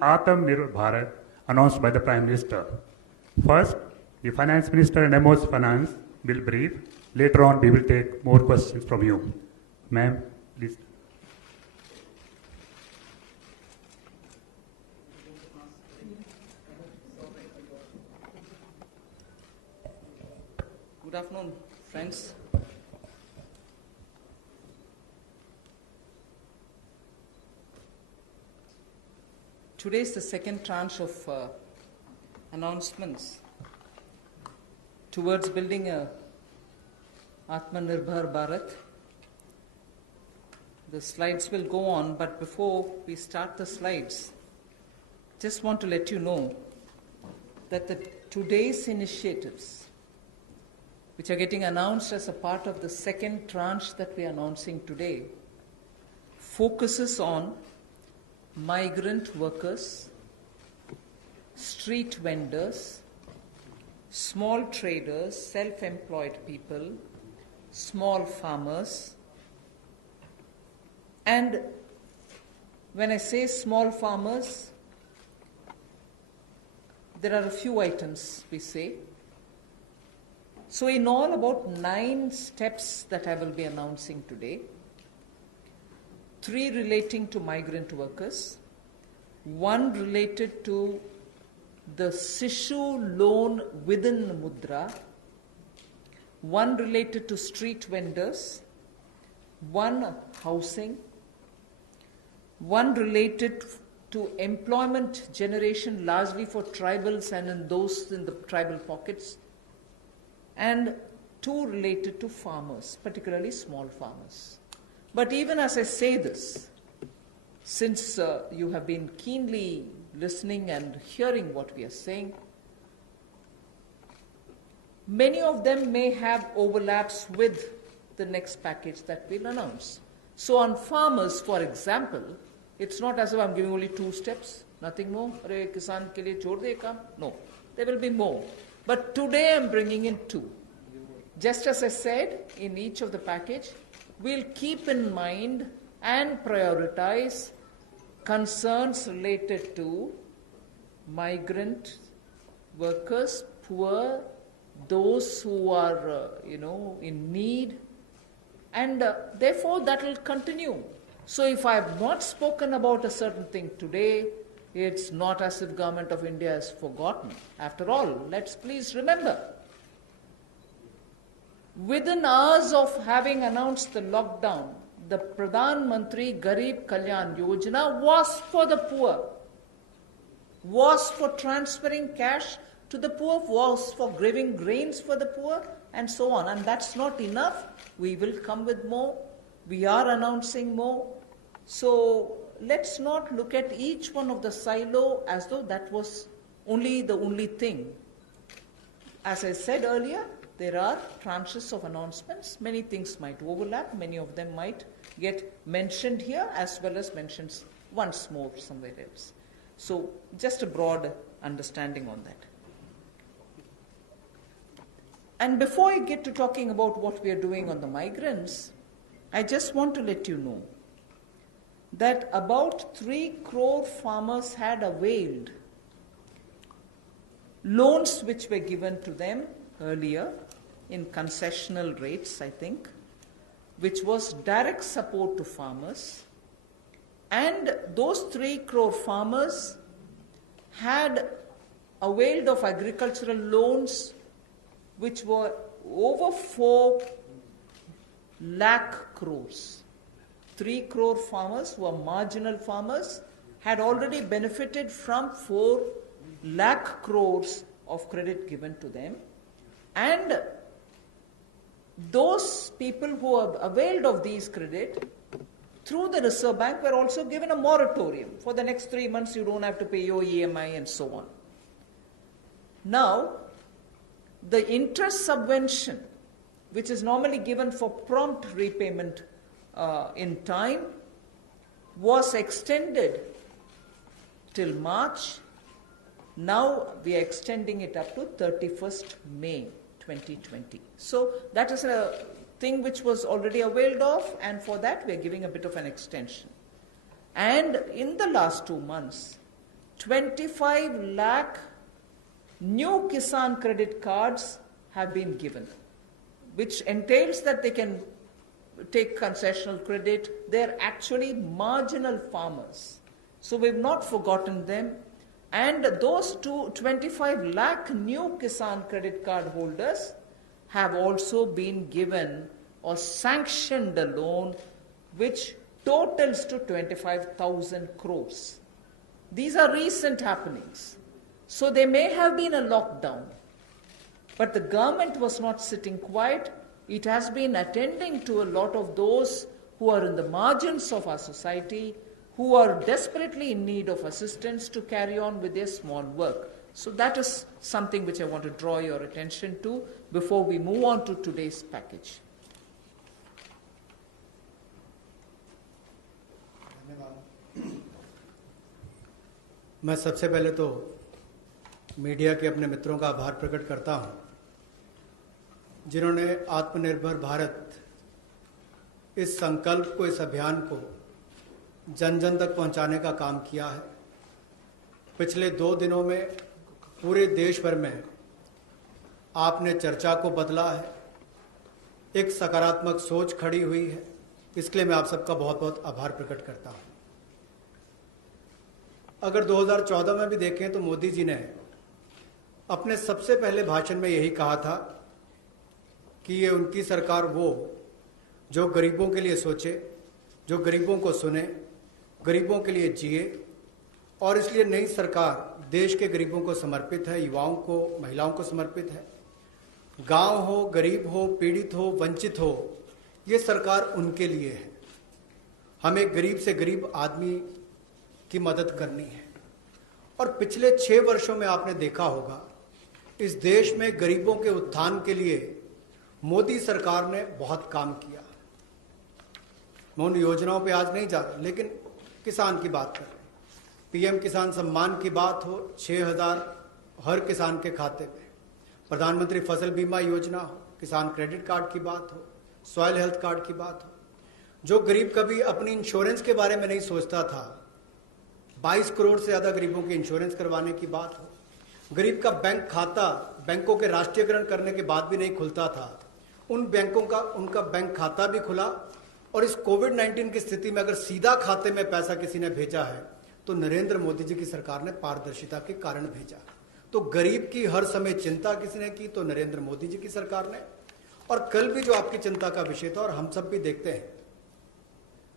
Atmanirbhar Bharat announced by the Prime Minister. First, the Finance Minister and MO's Finance will brief. Later on, we will take more questions from you. Ma'am, please. Good afternoon, friends. Today is the second tranche of announcements towards building a Atmanirbhar Bharat. The slides will go on, but before we start the slides, just want to let you know that today's initiatives, which are getting announced as a part of the second tranche that we are announcing today, focuses on migrant workers, street vendors, small traders, self-employed people, small farmers. And when I say small farmers, there are a few items we say. So in all, about 9 steps that I will be announcing today. 3 relating to migrant workers, 1 related to the Sishu loan within Mudra, 1 related to street vendors, 1 housing, 1 related to employment generation largely for tribals and in those in the tribal pockets, and 2 related to farmers, particularly small farmers. But even as I say this, since you have been keenly listening and hearing what we are saying, many of them may have overlaps with the next package that we'll announce. So on farmers, for example, it's not as if I'm giving only 2 steps, nothing more. Arey kisan ke liye chhod de kaam. No, there will be more. But today I'm bringing in 2. Just as I said, in each of the package, we'll keep in mind and prioritize concerns related to migrant workers, poor, those who are, in need, and therefore that will continue. So if I have not spoken about a certain thing today, it's not as if Government of India has forgotten. After all, let's please remember, within hours of having announced the lockdown, the Pradhan Mantri Garib Kalyan Yojana was for the poor, was for transferring cash to the poor, was for giving grains for the poor, and so on. And that's not enough. We will come with more. We are announcing more. So let's not look at each one of the silo as though that was the only thing. As I said earlier, there are tranches of announcements. Many things might overlap. Many of them might get mentioned here as well as mentioned once more somewhere else. So just a broad understanding on that. And before I get to talking about what we are doing on the migrants, I just want to let you know that about 3 crore farmers had availed loans which were given to them earlier in concessional rates, I think, which was direct support to farmers. And those 3 crore farmers had availed of agricultural loans which were over 4 lakh crores. 3 crore farmers who are marginal farmers had already benefited from 4 lakh crores of credit given to them. And those people who have availed of these credit through the Reserve Bank were also given a moratorium. For the next 3 months, you don't have to pay your EMI and so on. Now, the interest subvention, which is normally given for prompt repayment in time, was extended till March. Now we are extending it up to 31st May 2020. So that is a thing which was already availed of, and for that we are giving a bit of an extension. And in the last 2 months, 25 lakh new Kisan credit cards have been given, which entails that they can take concessional credit. They're actually marginal farmers. So we've not forgotten them. And those 25 lakh new Kisan credit card holders have also been given or sanctioned a loan which totals to 25,000 crores. These are recent happenings. So there may have been a lockdown, but the government was not sitting quiet. It has been attending to a lot of those who are in the margins of our society, who are desperately in need of assistance to carry on with their small work. So that is something which I want to draw your attention to before we move on to today's package. मैं सबसे पहले तो media के अपने मित्रों का आभार प्रकट करता हूं, जिन्होंने आत्मनिर्भर भारत इस संकल्प को, इस अभियान को जन जन तक पहुंचाने का काम किया है। पिछले 2 दिनों में पूरे देश भर में आपने चर्चा को बदला है, एक सकारात्मक सोच खड़ी हुई है। इसके लिए मैं आप सबका बहुत बहुत आभार प्रकट करता हूं। अगर 2014 में भी देखें तो मोदी जी ने अपने सबसे पहले भाषण में यही कहा था कि ये उनकी सरकार वो जो गरीबों के लिए सोचे, जो गरीबों को सुने, गरीबों के लिए जिए, और इसलिए नई सरकार देश के गरीबों को समर्पित है, युवाओं को, महिलाओं को समर्पित है। गांव हो, गरीब हो, पीड़ित हो, वंचित हो, ये सरकार उनके लिए है। हमें गरीब से गरीब आदमी की मदद करनी है। और पिछले 6 वर्षों में आपने देखा होगा इस देश में गरीबों के उत्थान के लिए मोदी सरकार ने बहुत काम किया। मैं उन योजनाओं पे आज नहीं जा रहा, लेकिन किसान की बात कर रहे हैं। पीएम किसान सम्मान की बात हो, 6,000 हर किसान के खाते में, प्रधानमंत्री फसल बीमा योजना हो, किसान क्रेडिट कार्ड की बात हो, सॉइल हेल्थ कार्ड की बात हो। जो गरीब कभी अपनी इंश्योरेंस के बारे में नहीं सोचता था, 22 करोड़ से ज़्यादा गरीबों के इंश्योरेंस करवाने की बात हो। गरीब का बैंक खाता बैंकों के राष्ट्रीयकरण करने के बाद भी नहीं खुलता था, उन बैंकों का उनका बैंक खाता भी खुला। और इस कोविड-19 की स्थिति में अगर सीधा खाते में पैसा किसी ने भेजा है तो नरेंद्र मोदी जी की सरकार ने पारदर्शिता के कारण भेजा। तो गरीब की हर समय चिंता किसने की? तो नरेंद्र मोदी जी की सरकार ने। और कल भी जो आपकी चिंता का विषय था, और हम सब भी देखते हैं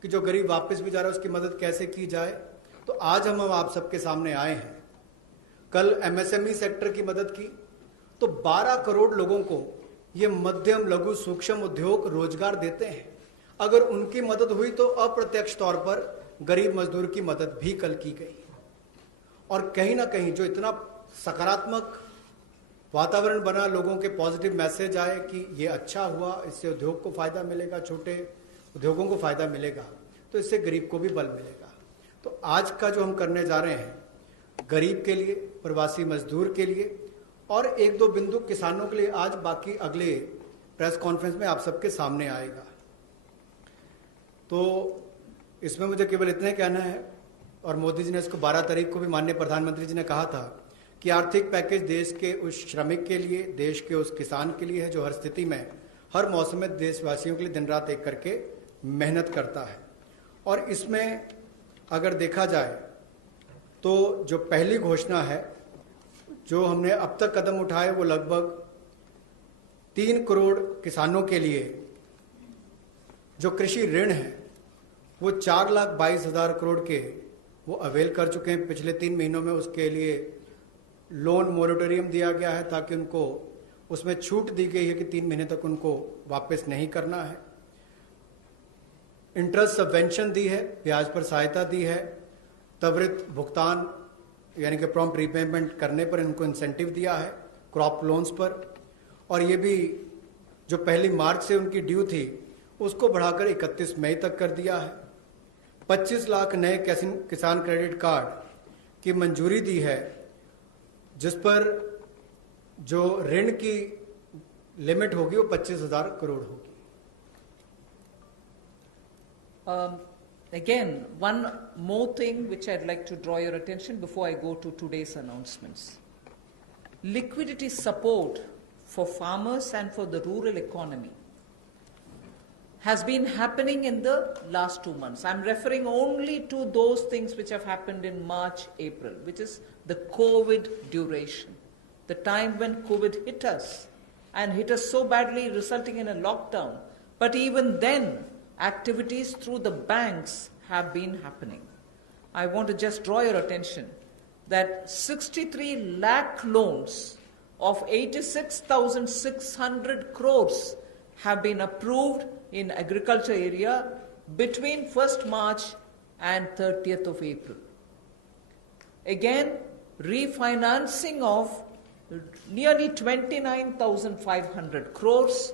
कि जो गरीब वापस भी जा रहा है उसकी मदद कैसे की जाए, तो आज हम आप सबके सामने आए हैं। कल एमएसएमई सेक्टर की मदद की तो 12 करोड़ लोगों को ये मध्यम लघु सूक्ष्म उद्योग रोजगार देते हैं। अगर उनकी मदद हुई तो अप्रत्यक्ष तौर पर गरीब मजदूर की मदद भी कल की गई। और कहीं ना कहीं जो इतना सकारात्मक वातावरण बना, लोगों के पॉजिटिव मैसेज आए कि ये अच्छा हुआ, इससे उद्योग को फायदा मिलेगा, छोटे उद्योगों को फायदा मिलेगा, तो इससे गरीब को भी बल मिलेगा। तो आज का जो हम करने जा रहे हैं, गरीब के लिए, प्रवासी मजदूर के लिए और 1-2 बिंदु किसानों के लिए, आज बाकी अगले प्रेस कॉन्फ्रेंस में आप सबके सामने आएगा। तो इसमें मुझे केवल इतना कहना है, और मोदी जी ने इसको 12 तारीख को भी माननीय प्रधानमंत्री जी ने कहा था कि आर्थिक पैकेज देश के उस श्रमिक के लिए, देश के उस किसान के लिए है जो हर स्थिति में, हर मौसम में देशवासियों के लिए दिन रात एक करके मेहनत करता है। और इसमें अगर देखा जाए तो जो पहली घोषणा है जो हमने अब तक कदम उठाए, वो लगभग 3 करोड़ किसानों के लिए जो कृषि ऋण है वो 4,22,000 करोड़ के वो अवेल कर चुके हैं। पिछले 3 महीनों में उसके लिए लोन मोरेटोरियम दिया गया है ताकि उनको उसमें छूट दी गई है कि 3 महीने तक उनको वापस नहीं करना है। इंटरेस्ट सबवेंशन दी है, ब्याज पर सहायता दी है, त्वरित भुगतान यानी कि प्रॉम्प्ट रीपेमेंट करने पर इनको इंसेंटिव दिया है, क्रॉप लोन्स पर। और ये भी जो 1 मार्च से उनकी ड्यू थी उसको बढ़ाकर 31 मई तक कर दिया है। 25 लाख नए किसान क्रेडिट कार्ड की मंजूरी दी है, जिस पर जो ऋण की लिमिट होगी वो 25,000 करोड़ होगी। Again, one more thing which I'd like to draw your attention before I go to today's announcements. Liquidity support for farmers and for the rural economy has been happening in the last 2 months. I'm referring only to those things which have happened in March, April, which is the COVID duration, the time when COVID hit us and hit us so badly, resulting in a lockdown. But even then, activities through the banks have been happening. I want to just draw your attention that 63 lakh loans of 86,600 crores have been approved in agriculture area between 1st March and 30th of April. Again, refinancing of nearly 29,500 crores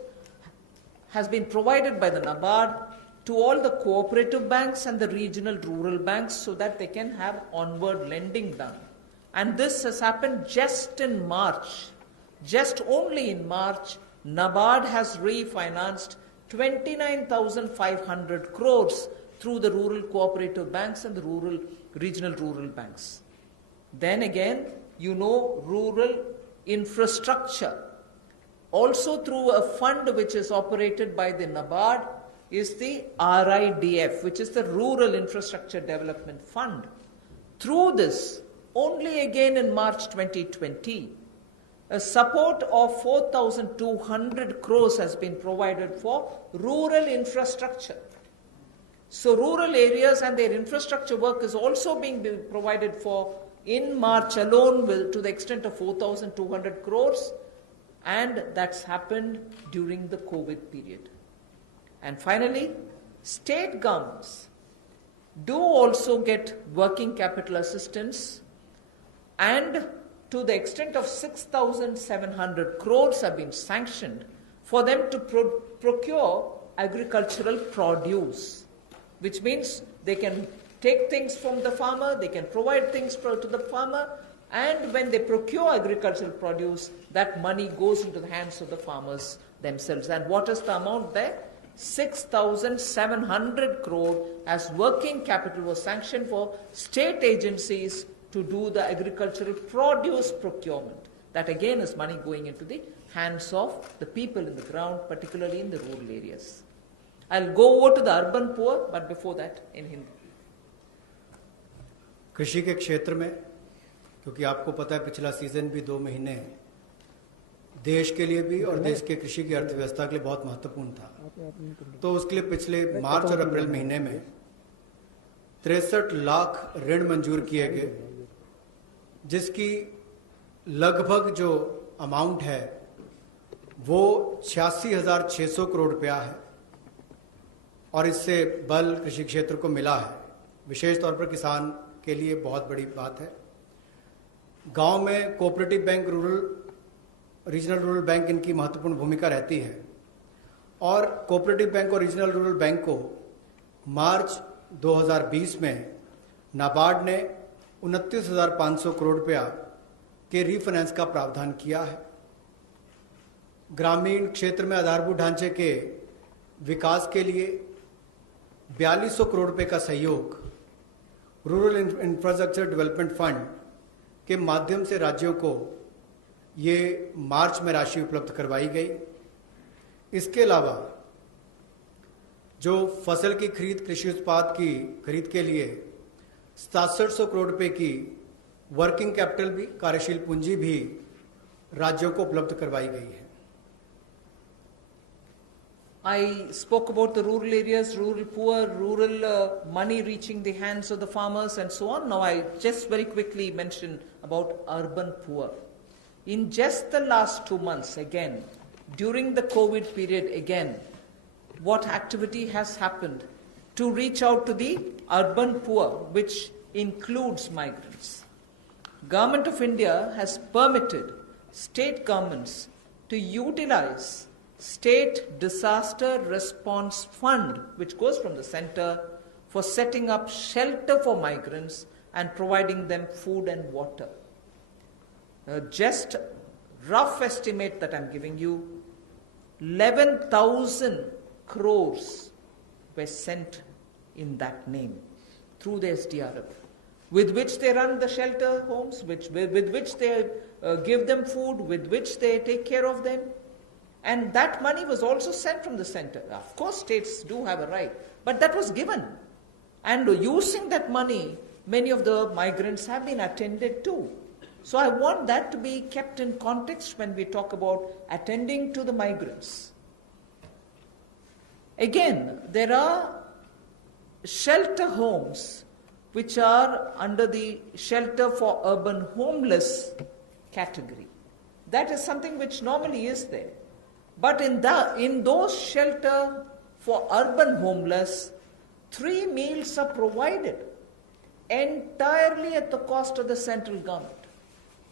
has been provided by the NABARD to all the cooperative banks and the regional rural banks so that they can have onward lending done. And this has happened just in March. Just only in March, NABARD has refinanced 29,500 crores through the rural cooperative banks and the regional rural banks. Then again, rural infrastructure. Also through a fund which is operated by the NABARD is the RIDF, which is the Rural Infrastructure Development Fund. Through this, only again in March 2020, a support of 4,200 crores has been provided for rural infrastructure. So rural areas and their infrastructure work is also being provided for in March alone to the extent of 4,200 crores, and that's happened during the COVID period. And finally, state governments do also get working capital assistance, and to the extent of 6,700 crores have been sanctioned for them to procure agricultural produce, which means they can take things from the farmer, they can provide things to the farmer, and when they procure agricultural produce, that money goes into the hands of the farmers themselves. And what is the amount there? 6,700 crore as working capital was sanctioned for state agencies to do the agricultural produce procurement. That again is money going into the hands of the people in the ground, particularly in the rural areas. I'll go over to the urban poor, but before that in Hindi. कृषि के क्षेत्र में, क्योंकि आपको पता है पिछला season भी 2 महीने देश के लिए भी और देश के कृषि की अर्थव्यवस्था के लिए बहुत महत्वपूर्ण था, तो उसके लिए पिछले मार्च और अप्रैल महीने में 63 लाख ऋण मंजूर किए गए, जिसकी लगभग जो अमाउंट है वो 86,600 करोड़ रुपया है, और इससे बल कृषि क्षेत्र को मिला है। विशेष तौर पर किसान के लिए बहुत बड़ी बात है। गांव में cooperative bank, regional rural bank इनकी महत्वपूर्ण भूमिका रहती है, और कोऑपरेटिव बैंक और रीजनल रूरल बैंक को मार्च 2020 में नाबार्ड ने 29,500 करोड़ रुपया के रीफाइनेंस का प्रावधान किया है। ग्रामीण क्षेत्र में आधारभूत ढांचे के विकास के लिए 4200 करोड़ रुपए का सहयोग रूरल इंफ्रास्ट्रक्चर डेवलपमेंट फंड के माध्यम से राज्यों को ये मार्च में राशि उपलब्ध करवाई गई। इसके अलावा जो फसल की खरीद, कृषि उत्पाद की खरीद के लिए 6700 करोड़ रुपए की वर्किंग कैपिटल भी, कार्यशील पूंजी भी राज्यों को उपलब्ध करवाई गई है। I spoke about the rural areas, rural poor, rural money reaching the hands of the farmers and so on. Now I just very quickly mention about urban poor. In just the last 2 months, again, during the COVID period, again, what activity has happened to reach out to the urban poor, which includes migrants? Government of India has permitted state governments to utilize State Disaster Response Fund, which goes from the center, for setting up shelter for migrants and providing them food and water. Just rough estimate that I'm giving you, 11,000 crores were sent in that name through the SDRF, with which they run the shelter homes, with which they give them food, with which they take care of them. And that money was also sent from the center. Of course, states do have a right, but that was given. And using that money, many of the migrants have been attended to. So I want that to be kept in context when we talk about attending to the migrants. Again, there are shelter homes which are under the shelter for urban homeless category. That is something which normally is there. But in those shelter for urban homeless, 3 meals are provided entirely at the cost of the central government.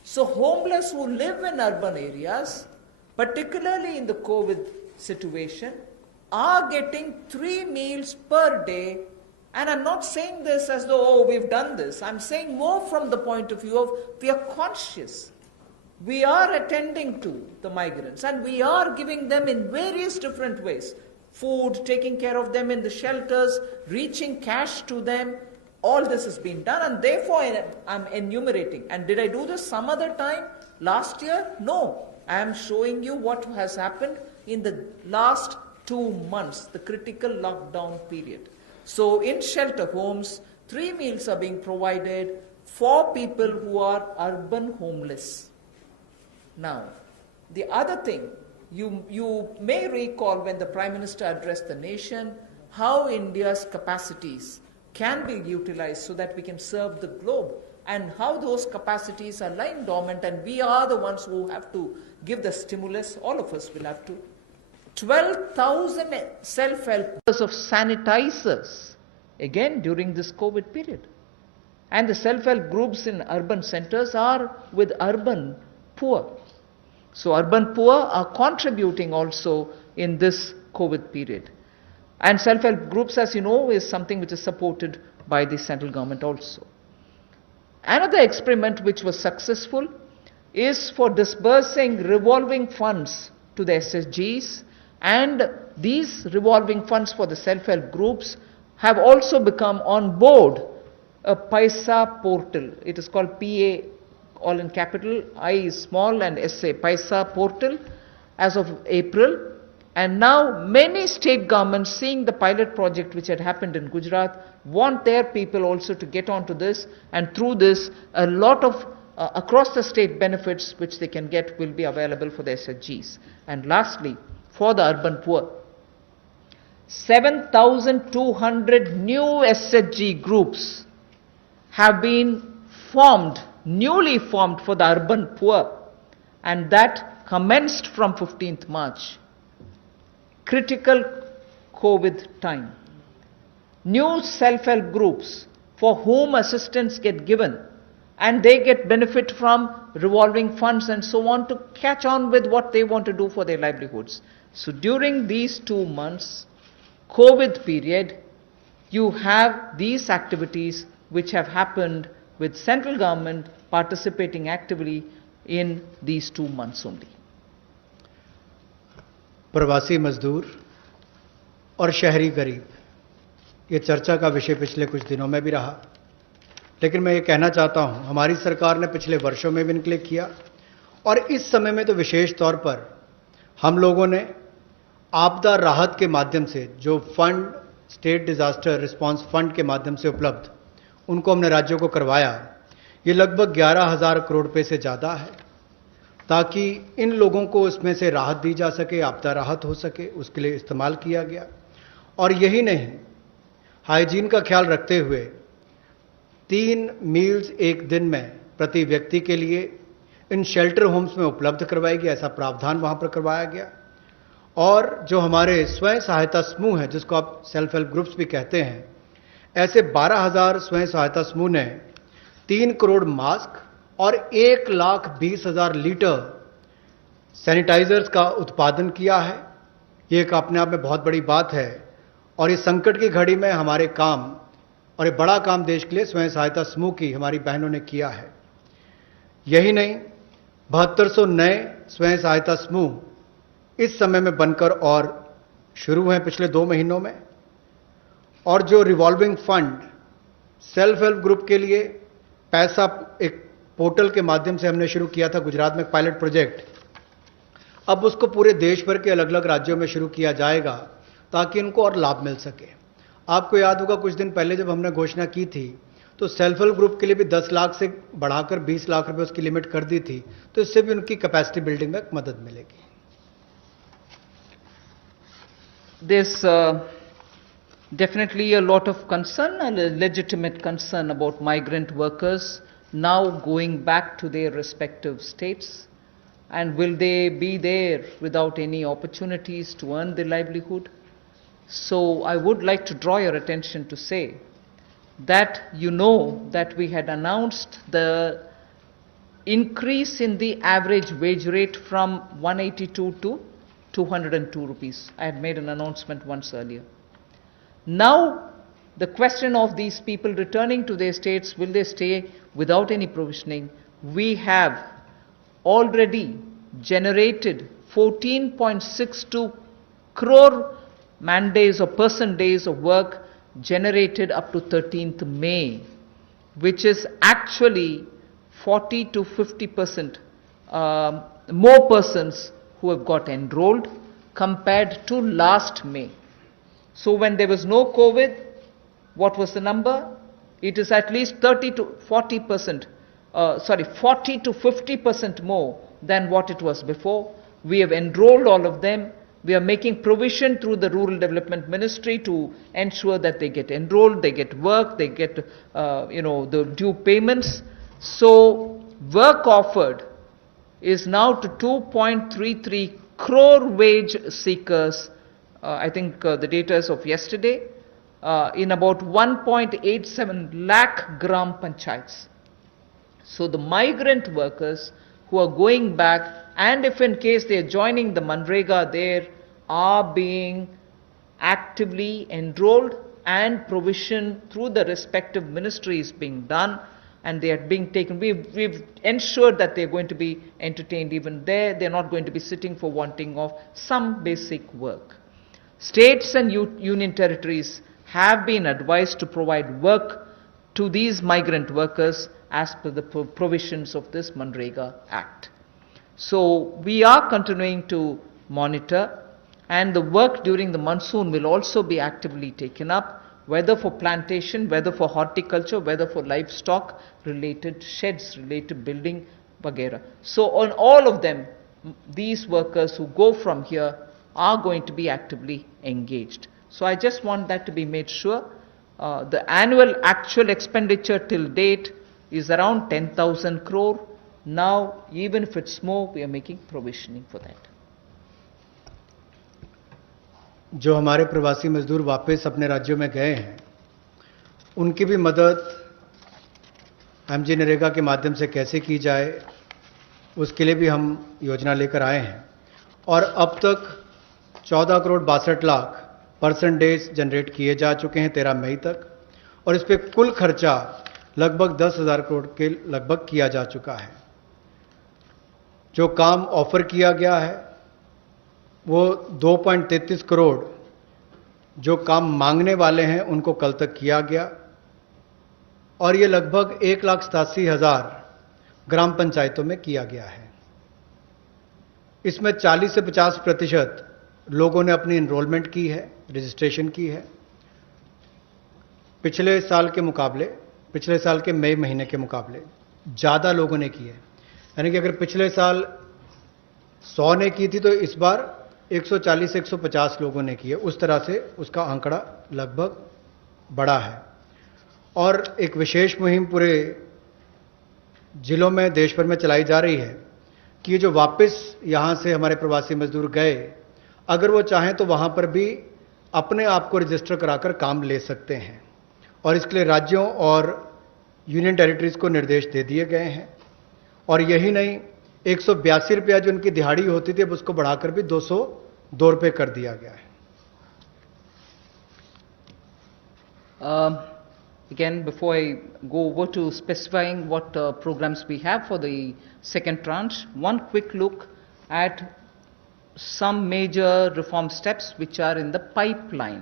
So homeless who live in urban areas, particularly in the COVID situation, are getting 3 meals per day. And I'm not saying this as though, oh, we've done this. I'm saying more from the point of view of we are conscious. We are attending to the migrants and we are giving them in various different ways. Food, taking care of them in the shelters, reaching cash to them. All this has been done, and therefore I'm enumerating. And did I do this some other time? Last year? No. I am showing you what has happened in the last 2 months, the critical lockdown period. So in shelter homes, 3 meals are being provided for people who are urban homeless. Now, the other thing, you may recall when the Prime Minister addressed the nation, how India's capacities can be utilized so that we can serve the globe, and how those capacities are lying dormant, and we are the ones who have to give the stimulus. All of us will have to. 12,000 self-helpers of sanitizers, again during this COVID period. And the self-help groups in urban centers are with urban poor. So urban poor are contributing also in this COVID period. And self-help groups, as you know, is something which is supported by the central government also. Another experiment which was successful is for disbursing revolving funds to the SSGs, and these revolving funds for the self-help groups have also become on board a Paisa portal. It is called PA, all in capital, I is small and SA, Paisa portal, as of April. And now many state governments, seeing the pilot project which had happened in Gujarat, want their people also to get onto this, and through this a lot of across the state benefits which they can get will be available for the SHGs. And lastly, for the urban poor, 7,200 new SHG groups have been formed, newly formed for the urban poor, and that commenced from 15th March. Critical COVID time. New self-help groups for whom assistance get given, and they get benefit from revolving funds and so on to catch on with what they want to do for their livelihoods. So during these 2 months, COVID period, you have these activities which have happened with central government participating actively in these 2 months only. प्रवासी मजदूर और शहरी गरीब, ये चर्चा का विषय पिछले कुछ दिनों में भी रहा, लेकिन मैं ये कहना चाहता हूं, हमारी सरकार ने पिछले वर्षों में भी इनक्लेम किया, और इस समय में तो विशेष तौर पर हम लोगों ने आपदा राहत के माध्यम से जो fund, state disaster response fund के माध्यम से उपलब्ध, उनको हमने राज्यों को करवाया। ये लगभग 11,000 करोड़ रुपए से ज़्यादा है, ताकि इन लोगों को इसमें से राहत दी जा सके, आपदा राहत हो सके, उसके लिए इस्तेमाल किया गया। और यही नहीं, हाइजीन का ख्याल रखते हुए 3 मील्स एक दिन में प्रति व्यक्ति के लिए इन शेल्टर होम्स में उपलब्ध करवाई गई, ऐसा प्रावधान वहाँ पर करवाया गया। और जो हमारे स्वयं सहायता समूह हैं, जिसको आप सेल्फ हेल्प ग्रुप्स भी कहते हैं, ऐसे 12,000 स्वयं सहायता समूह ने 3 करोड़ मास्क और 1,20,000 लीटर सैनिटाइजर्स का उत्पादन किया है। ये एक अपने आप में बहुत बड़ी बात है, और इस संकट की घड़ी में हमारे काम, और ये बड़ा काम देश के लिए स्वयं सहायता समूह की हमारी बहनों ने किया है। यही नहीं, 7200 नए स्वयं सहायता समूह इस समय में बनकर और शुरू हैं पिछले 2 महीनों में, और जो revolving fund self help group के लिए पैसा एक पोर्टल के माध्यम से हमने शुरू किया था गुजरात में पायलट प्रोजेक्ट, अब उसको पूरे देश भर के अलग अलग राज्यों में शुरू किया जाएगा ताकि उनको और लाभ मिल सके। आपको याद होगा कुछ दिन पहले जब हमने घोषणा की थी तो सेल्फ हेल्प ग्रुप के लिए भी 10 लाख से बढ़ाकर 20 लाख रुपए उसकी लिमिट कर दी थी, तो इससे भी उनकी कैपेसिटी बिल्डिंग में मदद मिलेगी। There's definitely a lot of concern and a legitimate concern about migrant workers now going back to their respective states. And will they be there without any opportunities to earn their livelihood? So I would like to draw your attention to say that you know that we had announced the increase in the average wage rate from 182 to 202 rupees. I had made an announcement once earlier. Now, the question of these people returning to their states, will they stay without any provisioning? We have already generated 14.62 crore man days or person days of work generated up to 13th May, which is actually 40 to 50% more persons who have got enrolled compared to last May. So when there was no COVID, what was the number? It is at least 30 to 40%, 40 to 50% more than what it was before. We have enrolled all of them. We are making provision through the Rural Development Ministry to ensure that they get enrolled, they get work, they get the due payments. So work offered is now to 2.33 crore wage seekers. I think the data is of yesterday, in about 1.87 lakh gram panchayats. So the migrant workers who are going back, and if in case they are joining the Manrega, they are being actively enrolled and provision through the respective ministries being done, and they are being taken. We've ensured that they're going to be entertained even there. They're not going to be sitting for wanting of some basic work. States and union territories have been advised to provide work to these migrant workers as per the provisions of this Manrega Act. So we are continuing to monitor, and the work during the monsoon will also be actively taken up, whether for plantation, whether for horticulture, whether for livestock related sheds, related building, vagera. So on all of them, these workers who go from here are going to be actively engaged. So I just want that to be made sure. The annual actual expenditure till date is around 10,000 crore. Now, even if it's more, we are making provisioning for that. जो हमारे प्रवासी मजदूर वापस अपने राज्यों में गए हैं, उनकी भी मदद एमजी नरेगा के माध्यम से कैसे की जाए, उसके लिए भी हम योजना लेकर आए हैं। और अब तक 14 crore 62 lakh person days generate किए जा चुके हैं 13 मई तक, और इस पर कुल खर्चा लगभग 10,000 करोड़ के लगभग किया जा चुका है। जो काम ऑफर किया गया है वो 2.33 करोड़ जो काम मांगने वाले हैं उनको कल तक किया गया, और ये लगभग 1,87,000 ग्राम पंचायतों में किया गया है। इसमें 40 से 50% लोगों ने अपनी एनरोलमेंट की है, रजिस्ट्रेशन की है। पिछले साल के मई महीने के मुकाबले ज़्यादा लोगों ने की है। यानी कि अगर पिछले साल 100 ने की थी तो इस बार 140 से 150 लोगों ने की है। उस तरह से उसका आंकड़ा लगभग बड़ा है। और एक विशेष मुहिम पूरे जिलों में देश भर में चलाई जा रही है कि ये जो वापस यहाँ से हमारे प्रवासी मजदूर गए, अगर वो चाहें तो वहाँ पर भी अपने आप को रजिस्टर कराकर काम ले सकते हैं, और इसके लिए राज्यों और यूनियन टेरिटरीज को निर्देश दे दिए गए हैं। और यही नहीं, 182 रुपया जो उनकी दिहाड़ी होती थी अब उसको बढ़ाकर भी 202 रुपये कर दिया गया है। Again, before I go over to specifying what programs we have for the second tranche, one quick look at some major reform steps which are in the pipeline.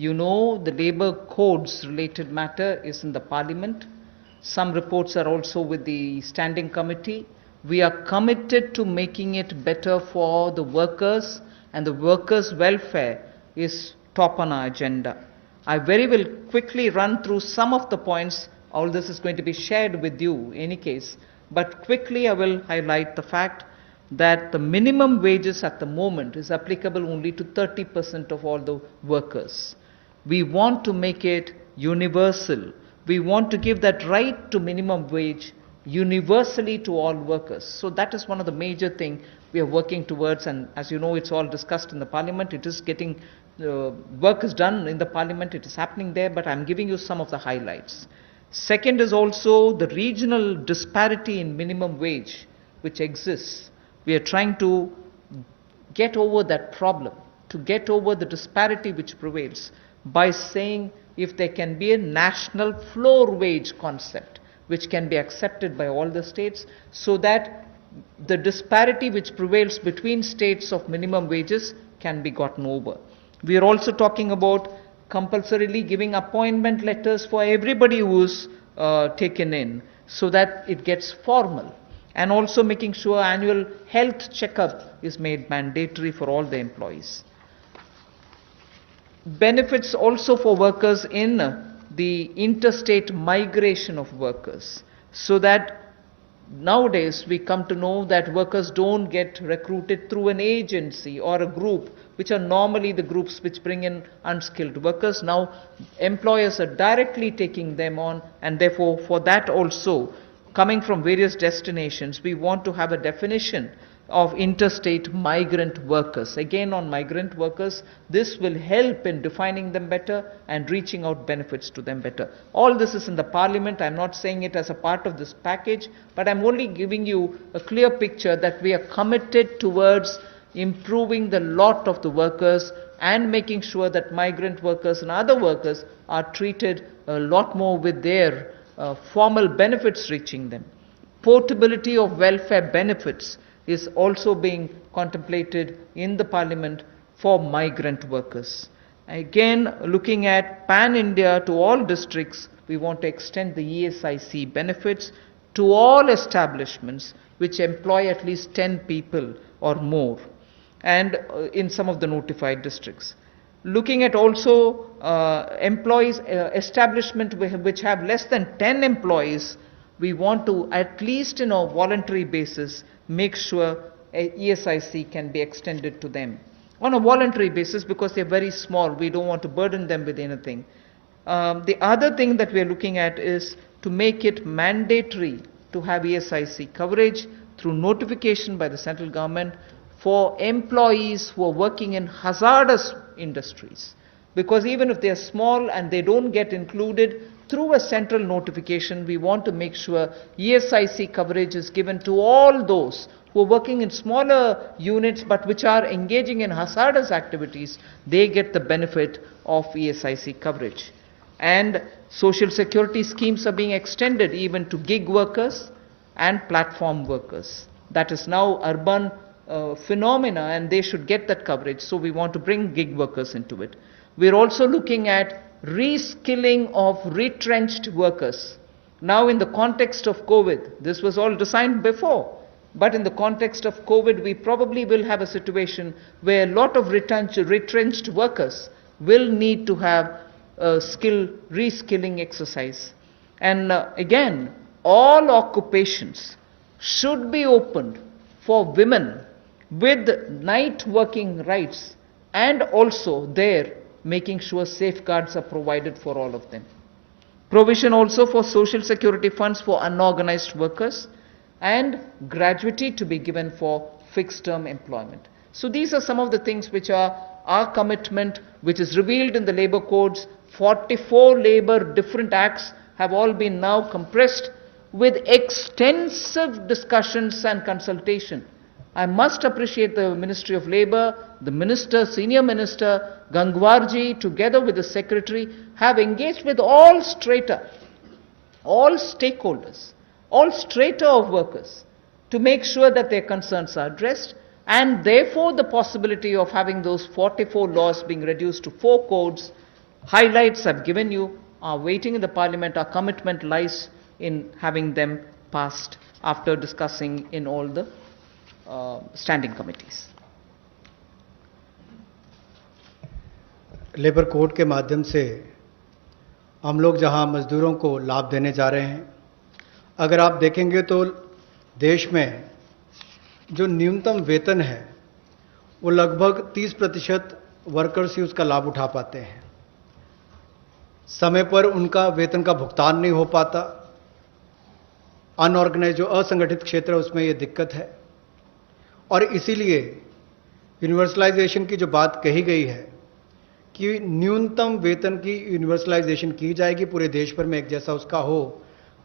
You know, the labor codes related matter is in the parliament. Some reports are also with the standing committee. We are committed to making it better for the workers, and the workers' welfare is top on our agenda. I very will quickly run through some of the points. All this is going to be shared with you in any case, but quickly I will highlight the fact that the minimum wages at the moment is applicable only to 30% of all the workers. We want to make it universal. We want to give that right to minimum wage universally to all workers. So that is one of the major things we are working towards, and as you know, it's all discussed in the parliament. It is getting, work is done in the parliament, it is happening there, but I'm giving you some of the highlights. Second is also the regional disparity in minimum wage which exists. We are trying to get over that problem, to get over the disparity which prevails by saying if there can be a national floor wage concept which can be accepted by all the states, so that the disparity which prevails between states of minimum wages can be gotten over. We are also talking about compulsorily giving appointment letters for everybody who is taken in, so that it gets formal, and also making sure annual health checkup is made mandatory for all the employees. Benefits also for workers in the interstate migration of workers, so that nowadays we come to know that workers don't get recruited through an agency or a group, which are normally the groups which bring in unskilled workers. Now employers are directly taking them on, and therefore for that also, coming from various destinations, we want to have a definition of interstate migrant workers. Again, on migrant workers, this will help in defining them better and reaching out benefits to them better. All this is in the parliament. I'm not saying it as a part of this package, but I'm only giving you a clear picture that we are committed towards improving the lot of the workers and making sure that migrant workers and other workers are treated a lot more with their formal benefits reaching them. Portability of welfare benefits is also being contemplated in the parliament for migrant workers. Again, looking at pan-India to all districts, we want to extend the ESIC benefits to all establishments which employ at least 10 people or more, and in some of the notified districts. Looking at also employees, establishment which have less than 10 employees, we want to, at least in a voluntary basis, make sure ESIC can be extended to them on a voluntary basis, because they're very small. We don't want to burden them with anything. The other thing that we're looking at is to make it mandatory to have ESIC coverage through notification by the central government for employees who are working in hazardous industries. Because even if they are small and they don't get included, through a central notification, we want to make sure ESIC coverage is given to all those who are working in smaller units but which are engaging in hazardous activities. They get the benefit of ESIC coverage. And social security schemes are being extended even to gig workers and platform workers. That is now urban phenomena, and they should get that coverage. So we want to bring gig workers into it. We're also looking at reskilling of retrenched workers. Now in the context of COVID, this was all designed before, but in the context of COVID, we probably will have a situation where a lot of retrenched workers will need to have a reskilling exercise. And again, all occupations should be opened for women with night working rights, and also there making sure safeguards are provided for all of them. Provision also for social security funds for unorganized workers, and gratuity to be given for fixed term employment. So these are some of the things which are our commitment, which is revealed in the labor codes. 44 labor different acts have all been now compressed with extensive discussions and consultation. I must appreciate the Ministry of Labour, the Minister, Senior Minister Gangwarji, together with the Secretary, have engaged with all strata, all stakeholders, all strata of workers, to make sure that their concerns are addressed, and therefore the possibility of having those 44 laws being reduced to 4 codes highlights I've given you are waiting in the Parliament. Our commitment lies in having them passed after discussing in all the standing committees. Labour code के माध्यम से हम लोग जहां मजदूरों को लाभ देने जा रहे हैं, अगर आप देखेंगे तो देश में जो न्यूनतम वेतन है वो लगभग 30% वर्कर्स ही उसका लाभ उठा पाते हैं। समय पर उनका वेतन का भुगतान नहीं हो पाता। अनऑर्गेनाइज जो असंगठित क्षेत्र है उसमें ये दिक्कत है, और इसीलिए यूनिवर्सलाइजेशन की जो बात कही गई है कि न्यूनतम वेतन की यूनिवर्सलाइजेशन की जाएगी, पूरे देश भर में एक जैसा उसका हो,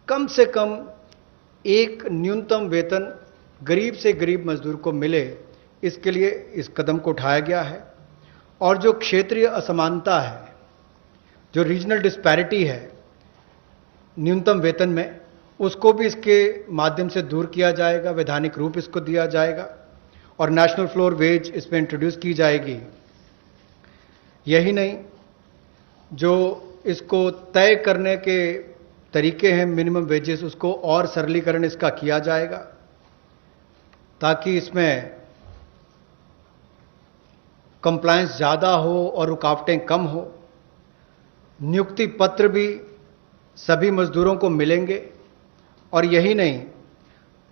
कम से कम एक न्यूनतम वेतन गरीब से गरीब मजदूर को मिले, इसके लिए इस कदम को उठाया गया है। और जो क्षेत्रीय असमानता है, जो रीजनल डिस्पैरिटी है न्यूनतम वेतन में, उसको भी इसके माध्यम से दूर किया जाएगा, वैधानिक रूप इसको दिया जाएगा और नेशनल फ्लोर वेज इसमें इंट्रोड्यूस की जाएगी। यही नहीं, जो इसको तय करने के तरीके हैं मिनिमम वेजेस, उसको और सरलीकरण इसका किया जाएगा ताकि इसमें कंप्लायंस ज़्यादा हो और रुकावटें कम हो। नियुक्ति पत्र भी सभी मजदूरों को मिलेंगे, और यही नहीं,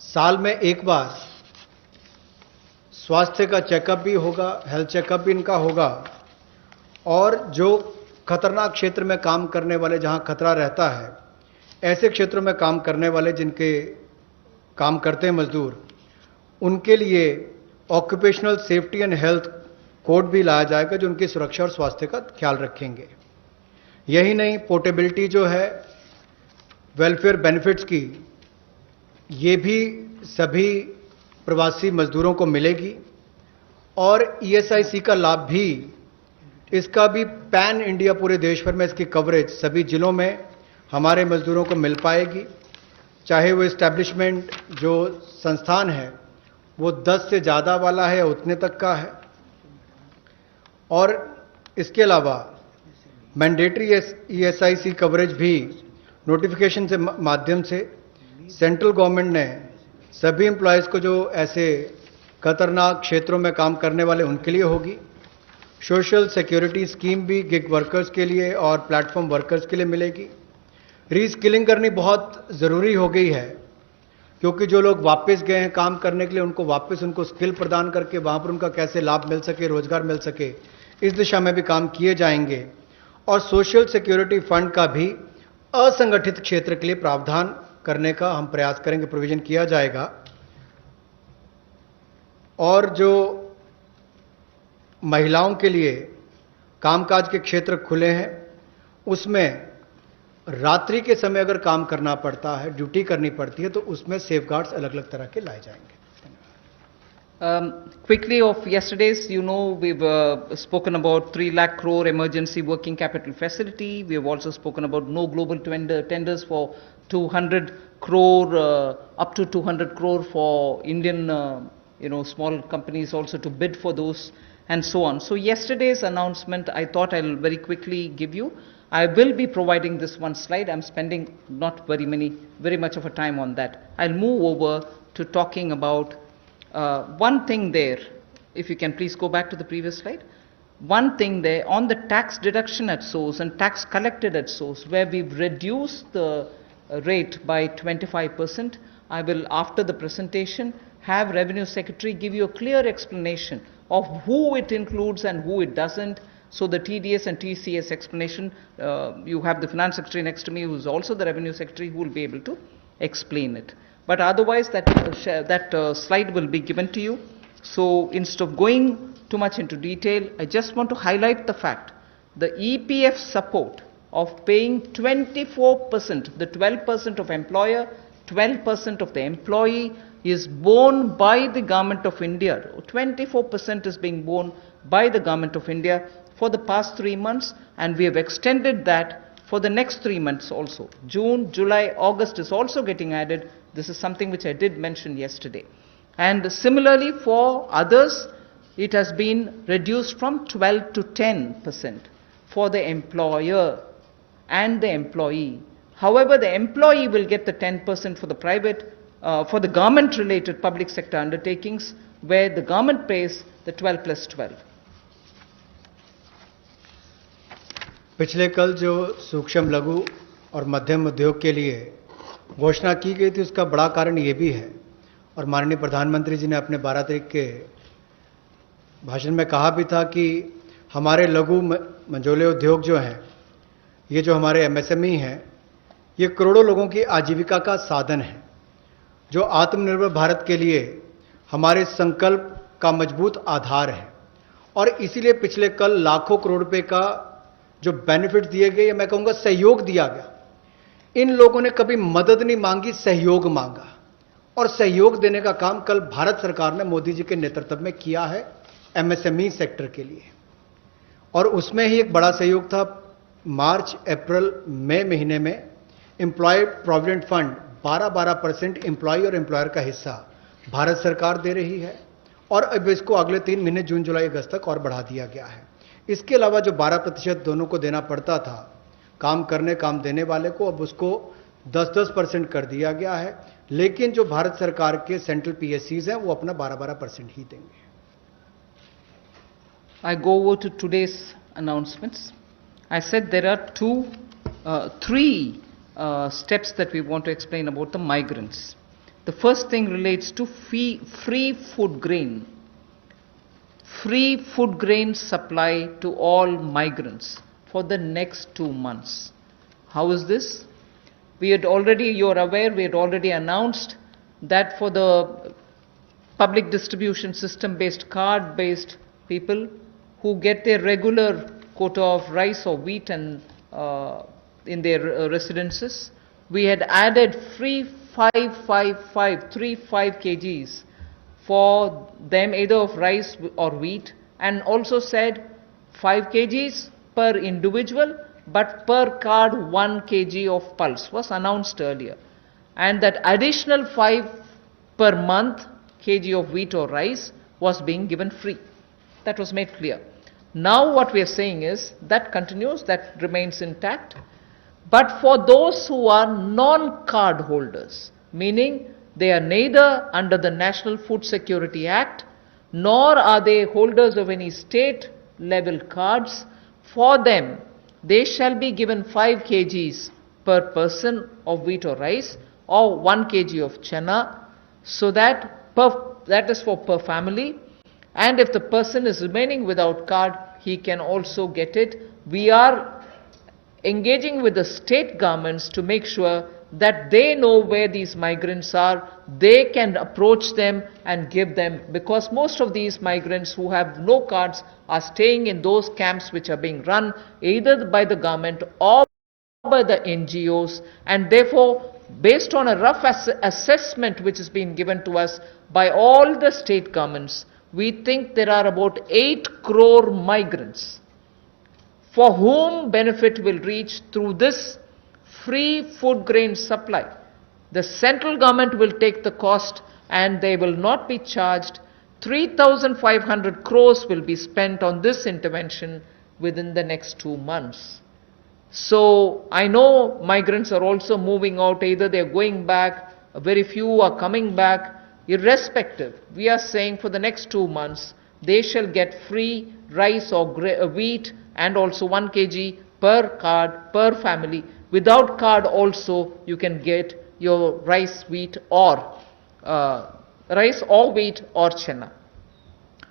साल में एक बार स्वास्थ्य का चेकअप भी होगा, हेल्थ चेकअप भी इनका होगा। और जो खतरनाक क्षेत्र में काम करने वाले, जहां खतरा रहता है, ऐसे क्षेत्रों में काम करने वाले जिनके काम करते हैं मजदूर, उनके लिए occupational safety and health code भी लाया जाएगा जो उनकी सुरक्षा और स्वास्थ्य का ख्याल रखेंगे। यही नहीं, पोर्टेबिलिटी जो है वेलफेयर बेनिफिट्स की, ये भी सभी प्रवासी मजदूरों को मिलेगी। और ईएसआईसी का लाभ भी, इसका भी पैन इंडिया पूरे देश भर में इसकी कवरेज सभी जिलों में हमारे मजदूरों को मिल पाएगी, चाहे वो इस्टेब्लिशमेंट जो संस्थान है वो 10 से ज़्यादा वाला है या उतने तक का है। और इसके अलावा मैंडेटरी ईएसआईसी कवरेज भी नोटिफिकेशन से माध्यम से सेंट्रल गवर्नमेंट ने सभी एम्प्लॉयज़ को जो ऐसे खतरनाक क्षेत्रों में काम करने वाले उनके लिए होगी। सोशल सिक्योरिटी स्कीम भी गिग वर्कर्स के लिए और प्लेटफॉर्म वर्कर्स के लिए मिलेगी। रीस्किलिंग करनी बहुत ज़रूरी हो गई है, क्योंकि जो लोग वापस गए हैं काम करने के लिए, उनको वापस उनको स्किल प्रदान करके वहाँ पर उनका कैसे लाभ मिल सके, रोजगार मिल सके, इस दिशा में भी काम किए जाएंगे। और सोशल सिक्योरिटी फंड का भी असंगठित क्षेत्र के लिए प्रावधान करने का हम प्रयास करेंगे, प्रोविजन किया जाएगा। और जो महिलाओं के लिए कामकाज के क्षेत्र खुले हैं, उसमें रात्रि के समय अगर काम करना पड़ता है, ड्यूटी करनी पड़ती है, तो उसमें सेफगार्ड्स अलग अलग तरह के लाए जाएंगे। Quickly of yesterday's, you know, we've spoken about 3 lakh crore emergency working capital facility. We have also spoken about no global tenders for 200 crore, up to 200 crore for Indian, small companies also to bid for those, and so on. So yesterday's announcement, I thought I'll very quickly give you. I will be providing this one slide. I'm spending not very much of a time on that. I'll move over to talking about one thing there. If you can please go back to the previous slide. One thing there on the tax deduction at source and tax collected at source, where we've reduced the rate by 25%. I will, after the presentation, have Revenue Secretary give you a clear explanation of who it includes and who it doesn't. So the TDS and TCS explanation, you have the Finance Secretary next to me, who is also the Revenue Secretary, who will be able to explain it. But otherwise, that slide will be given to you. So instead of going too much into detail, I just want to highlight the fact the EPF support of paying 24%, the 12% of employer, 12% of the employee, is borne by the Government of India. 24% is being borne by the Government of India for the past 3 months, and we have extended that for the next 3 months also. June, July, August is also getting added. This is something which I did mention yesterday. And similarly for others, it has been reduced from 12 to 10%. for the employer and the employee. However, the employee will get the 10% for the for the government-related public sector undertakings, where the government pays the 12 plus 12. पिछले कल जो सूक्ष्म लघु और मध्यम उद्योग के लिए घोषणा की गई थी, उसका बड़ा कारण ये भी है, और माननीय प्रधानमंत्री जी ने अपने 12 तारीख के भाषण में कहा भी था कि हमारे लघु मंझोले उद्योग जो हैं, ये जो हमारे एमएसएमई हैं, ये करोड़ों लोगों की आजीविका का साधन है, जो आत्मनिर्भर भारत के लिए हमारे संकल्प का मजबूत आधार है। और इसीलिए पिछले कल लाखों करोड़ रुपए का जो बेनिफिट दिए गए, मैं कहूंगा सहयोग दिया गया। इन लोगों ने कभी मदद नहीं मांगी, सहयोग मांगा, और सहयोग देने का काम कल भारत सरकार ने मोदी जी के नेतृत्व में किया है एमएसएमई सेक्टर के लिए। और उसमें ही एक बड़ा सहयोग था, मार्च अप्रैल मई महीने में एम्प्लॉय प्रोविडेंट फंड 12% एम्प्लॉय और एम्प्लॉयर का हिस्सा भारत सरकार दे रही है, और अब इसको अगले 3 महीने जून जुलाई अगस्त तक और बढ़ा दिया गया है। इसके अलावा जो 12% दोनों को देना पड़ता था काम देने वाले को, अब उसको 10% कर दिया गया है। लेकिन जो भारत सरकार के सेंट्रल पीएससीज हैं, वो अपना 12% ही देंगे। I go over to today's announcements. I said there are three steps that we want to explain about the migrants. The first thing relates to free food grain. Free food grain supply to all migrants for the next 2 months. How is this? You're aware, we had already announced that for the public distribution system based, card based people who get their regular quota of rice or wheat and in their residences, we had added free 5 kgs for them, either of rice or wheat, and also said 5 kgs per individual, but per card 1 kg of pulse was announced earlier, and that additional 5 per month kg of wheat or rice was being given free. That was made clear. Now what we are saying is that continues, that remains intact. But for those who are non-card holders, meaning they are neither under the National Food Security Act, nor are they holders of any state level cards, for them they shall be given 5 kgs per person of wheat or rice, or 1 kg of chana, so that is for per family. And if the person is remaining without card, he can also get it. We are engaging with the state governments to make sure that they know where these migrants are, they can approach them and give them, because most of these migrants who have no cards are staying in those camps which are being run either by the government or by the NGOs, and therefore, based on a rough assessment which has been given to us by all the state governments, we think there are about 8 crore migrants for whom benefit will reach through this free food grain supply. The central government will take the cost and they will not be charged. 3,500 crores will be spent on this intervention within the next 2 months. So I know migrants are also moving out, either they are going back, very few are coming back. Irrespective, we are saying for the next 2 months, they shall get free rice or wheat and also 1 kg per card, per family. Without card also, you can get your rice, wheat or wheat or chana.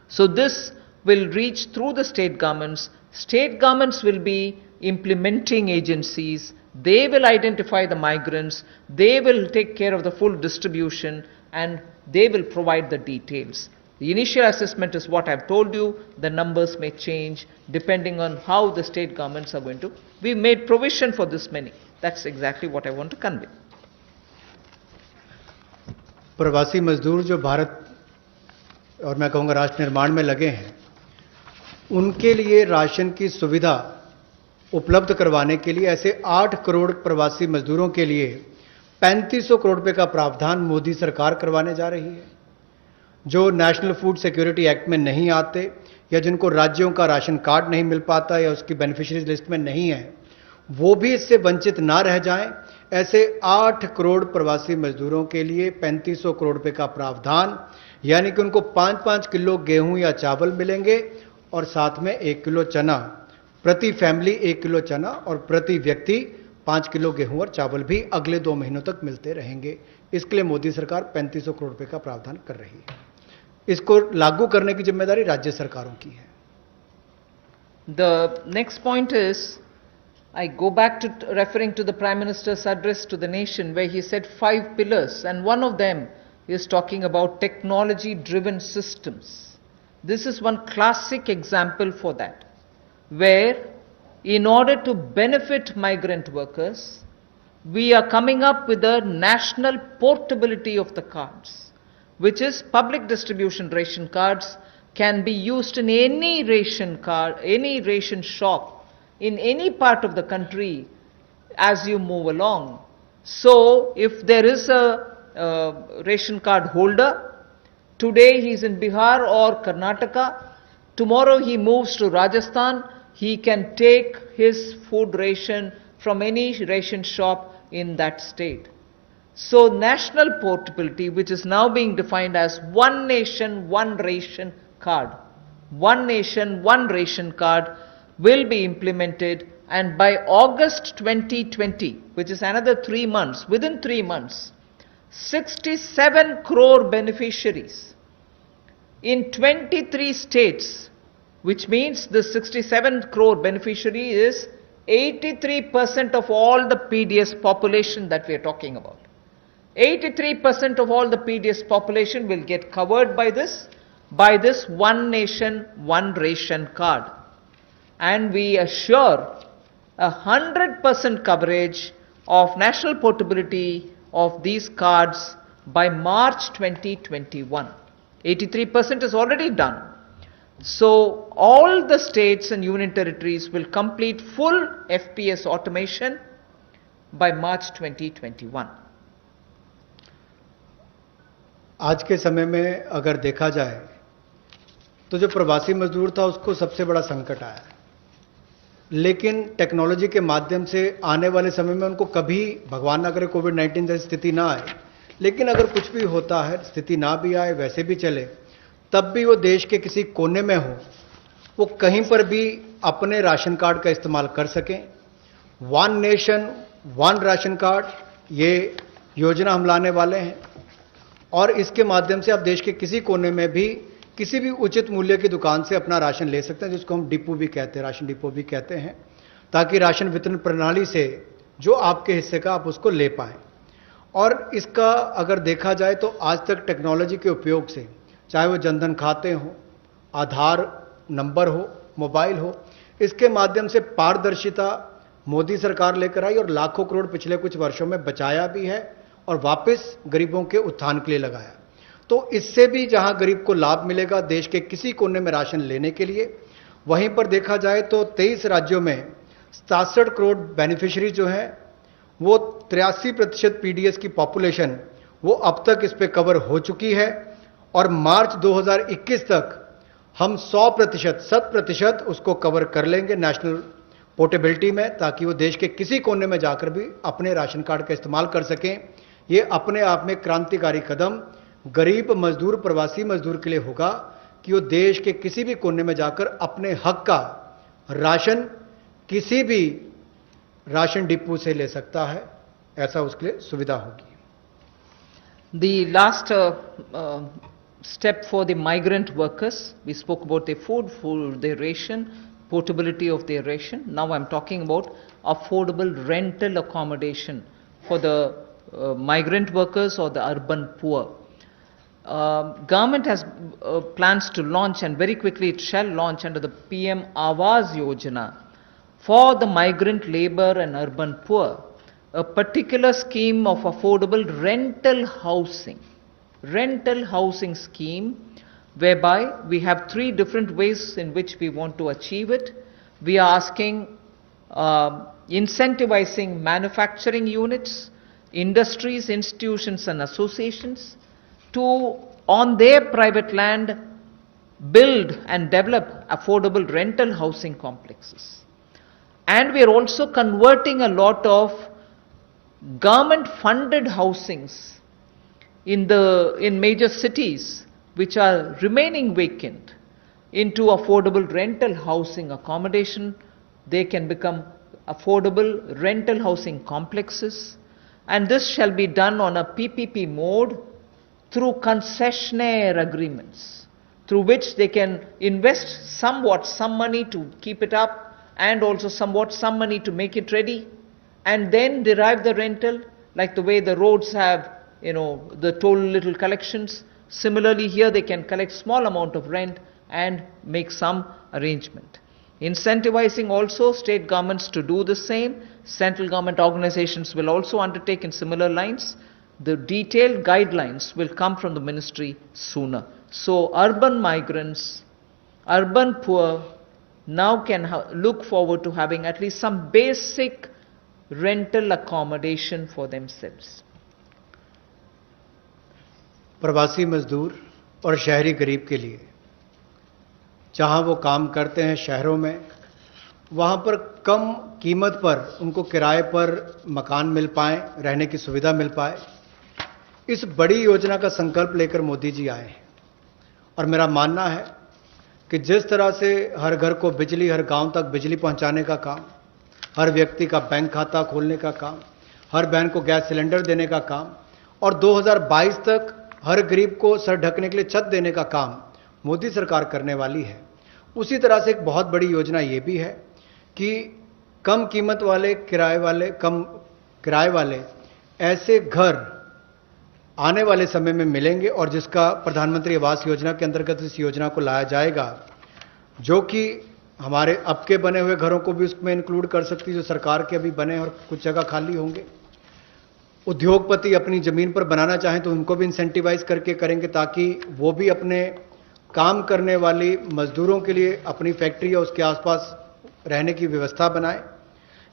So this will reach through the state governments. State governments will be implementing agencies. They will identify the migrants. They will take care of the full distribution, and they will provide the details. The initial assessment is what I've told you. The numbers may change depending on how the state governments are going to. We made provision for this many. That's exactly what I want to convey. प्रवासी मजदूर जो भारत और मैं कहूँगा राष्ट्र निर्माण में लगे हैं, उनके लिए राशन की सुविधा उपलब्ध करवाने के लिए ऐसे 8 करोड़ प्रवासी मजदूरों के लिए 3500 करोड़ रुपए का प्रावधान मोदी सरकार करवाने जा रही है, जो नेशनल फूड सिक्योरिटी एक्ट में नहीं आते या जिनको राज्यों का राशन कार्ड नहीं मिल पाता या उसकी बेनिफिशियरीज लिस्ट में नहीं है, वो भी इससे वंचित ना रह जाएं। ऐसे 8 करोड़ प्रवासी मजदूरों के लिए 3500 करोड़ रुपए का प्रावधान, यानी कि उनको 5-5 किलो गेहूं या चावल मिलेंगे और साथ में 1 किलो चना, प्रति फैमिली 1 किलो चना और प्रति व्यक्ति 5 किलो गेहूं और चावल भी अगले 2 महीनों तक मिलते रहेंगे। इसके लिए मोदी सरकार 3500 करोड़ रुपए का प्रावधान कर रही है। इसको लागू करने की जिम्मेदारी राज्य सरकारों की है। The next point is, I go back to referring to the Prime Minister's address to the nation where he said 5 pillars, and one of them is talking about technology-driven systems. This is one classic example for that, where in order to benefit migrant workers, we are coming up with a national portability of the cards, which is public distribution ration cards can be used in any ration card, any ration shop in any part of the country as you move along. So if there is a ration card holder, today he is in Bihar or Karnataka, tomorrow he moves to Rajasthan, he can take his food ration from any ration shop in that state. So national portability, which is now being defined as one nation, one ration card, one nation, one ration card, will be implemented, and by August 2020, which is another 3 months, within 3 months, 67 crore beneficiaries in 23 states, which means the 67 crore beneficiary is 83% of all the PDS population that we are talking about. 83% of all the PDS population will get covered by this one nation, one ration card. And we assure 100% coverage of national portability of these cards by March 2021. 83% is already done. So all the states and union territories will complete full FPS automation by March 2021. आज के समय में अगर देखा जाए तो जो प्रवासी मजदूर था उसको सबसे बड़ा संकट आया, लेकिन टेक्नोलॉजी के माध्यम से आने वाले समय में उनको कभी भगवान ना करे कोविड-19 जैसी स्थिति ना आए, लेकिन अगर कुछ भी होता है, स्थिति ना भी आए, वैसे भी चले, तब भी वो देश के किसी कोने में हो, वो कहीं पर भी अपने राशन कार्ड का इस्तेमाल कर सकें। One nation one ration card, ये योजना हम लाने वाले हैं और इसके माध्यम से आप देश के किसी कोने में भी किसी भी उचित मूल्य की दुकान से अपना राशन ले सकते हैं, जिसको हम डिपो भी कहते हैं, राशन डिपो भी कहते हैं, ताकि राशन वितरण प्रणाली से जो आपके हिस्से का आप उसको ले पाएं। और इसका अगर देखा जाए तो आज तक टेक्नोलॉजी के उपयोग से, चाहे वो जनधन खाते हो, आधार नंबर हो, मोबाइल हो, इसके माध्यम से पारदर्शिता मोदी सरकार लेकर आई और लाखों करोड़ पिछले कुछ वर्षों में बचाया भी है और वापस गरीबों के उत्थान के लिए लगाया। तो इससे भी जहां गरीब को लाभ मिलेगा देश के किसी कोने में राशन लेने के लिए, वहीं पर देखा जाए तो 23 राज्यों में 67 करोड़ बेनिफिशियरी जो हैं, वो 83% पीडीएस की पॉपुलेशन वो अब तक इस पे कवर हो चुकी है और मार्च 2021 तक हम 100% उसको कवर कर लेंगे नेशनल पोर्टेबिलिटी में, ताकि वो देश के किसी कोने में जाकर भी अपने राशन कार्ड का इस्तेमाल कर सकें। ये अपने आप में क्रांतिकारी कदम गरीब मजदूर, प्रवासी मजदूर के लिए होगा कि वो देश के किसी भी कोने में जाकर अपने हक का राशन किसी भी राशन डिपो से ले सकता है, ऐसा उसके लिए सुविधा होगी। The last step for the migrant workers, we spoke about their food, their ration, portability of their ration. Now I'm talking about affordable rental accommodation for the migrant workers or the urban poor. Government has plans to launch, and very quickly it shall launch under the PM Awas Yojana for the migrant labor and urban poor, a particular scheme of affordable rental housing scheme, whereby we have 3 different ways in which we want to achieve it. We are asking incentivizing manufacturing units, industries, institutions and associations to, on their private land, build and develop affordable rental housing complexes. And we are also converting a lot of government funded housings in major cities which are remaining vacant into affordable rental housing accommodation. They can become affordable rental housing complexes, and this shall be done on a PPP mode through concessionaire agreements, through which they can invest somewhat some money to keep it up and also somewhat some money to make it ready, and then derive the rental, like the way the roads have, the toll little collections. Similarly, here they can collect small amount of rent and make some arrangement. Incentivizing also state governments to do the same. Central government organizations will also undertake in similar lines. The detailed guidelines will come from the ministry sooner. So urban migrants, urban poor now can look forward to having at least some basic rental accommodation for themselves. प्रवासी मजदूर और शहरी गरीब के लिए जहां वो काम करते हैं शहरों में, वहां पर कम कीमत पर उनको किराए पर मकान मिल पाए, रहने की सुविधा मिल पाए, इस बड़ी योजना का संकल्प लेकर मोदी जी आए हैं। और मेरा मानना है कि जिस तरह से हर घर को बिजली, हर गांव तक बिजली पहुंचाने का काम, हर व्यक्ति का बैंक खाता खोलने का काम, हर बहन को गैस सिलेंडर देने का काम और 2022 तक हर गरीब को सर ढकने के लिए छत देने का काम मोदी सरकार करने वाली है, उसी तरह से एक बहुत बड़ी योजना ये भी है कि कम कीमत वाले कम किराए वाले ऐसे घर आने वाले समय में मिलेंगे और जिसका प्रधानमंत्री आवास योजना के अंतर्गत इस योजना को लाया जाएगा, जो कि हमारे अब के बने हुए घरों को भी उसमें इंक्लूड कर सकती है, जो सरकार के अभी बने और कुछ जगह खाली होंगे। उद्योगपति अपनी जमीन पर बनाना चाहें तो उनको भी इंसेंटिवाइज करके करेंगे, ताकि वो भी अपने काम करने वाली मजदूरों के लिए अपनी फैक्ट्री या उसके आसपास रहने की व्यवस्था बनाएं,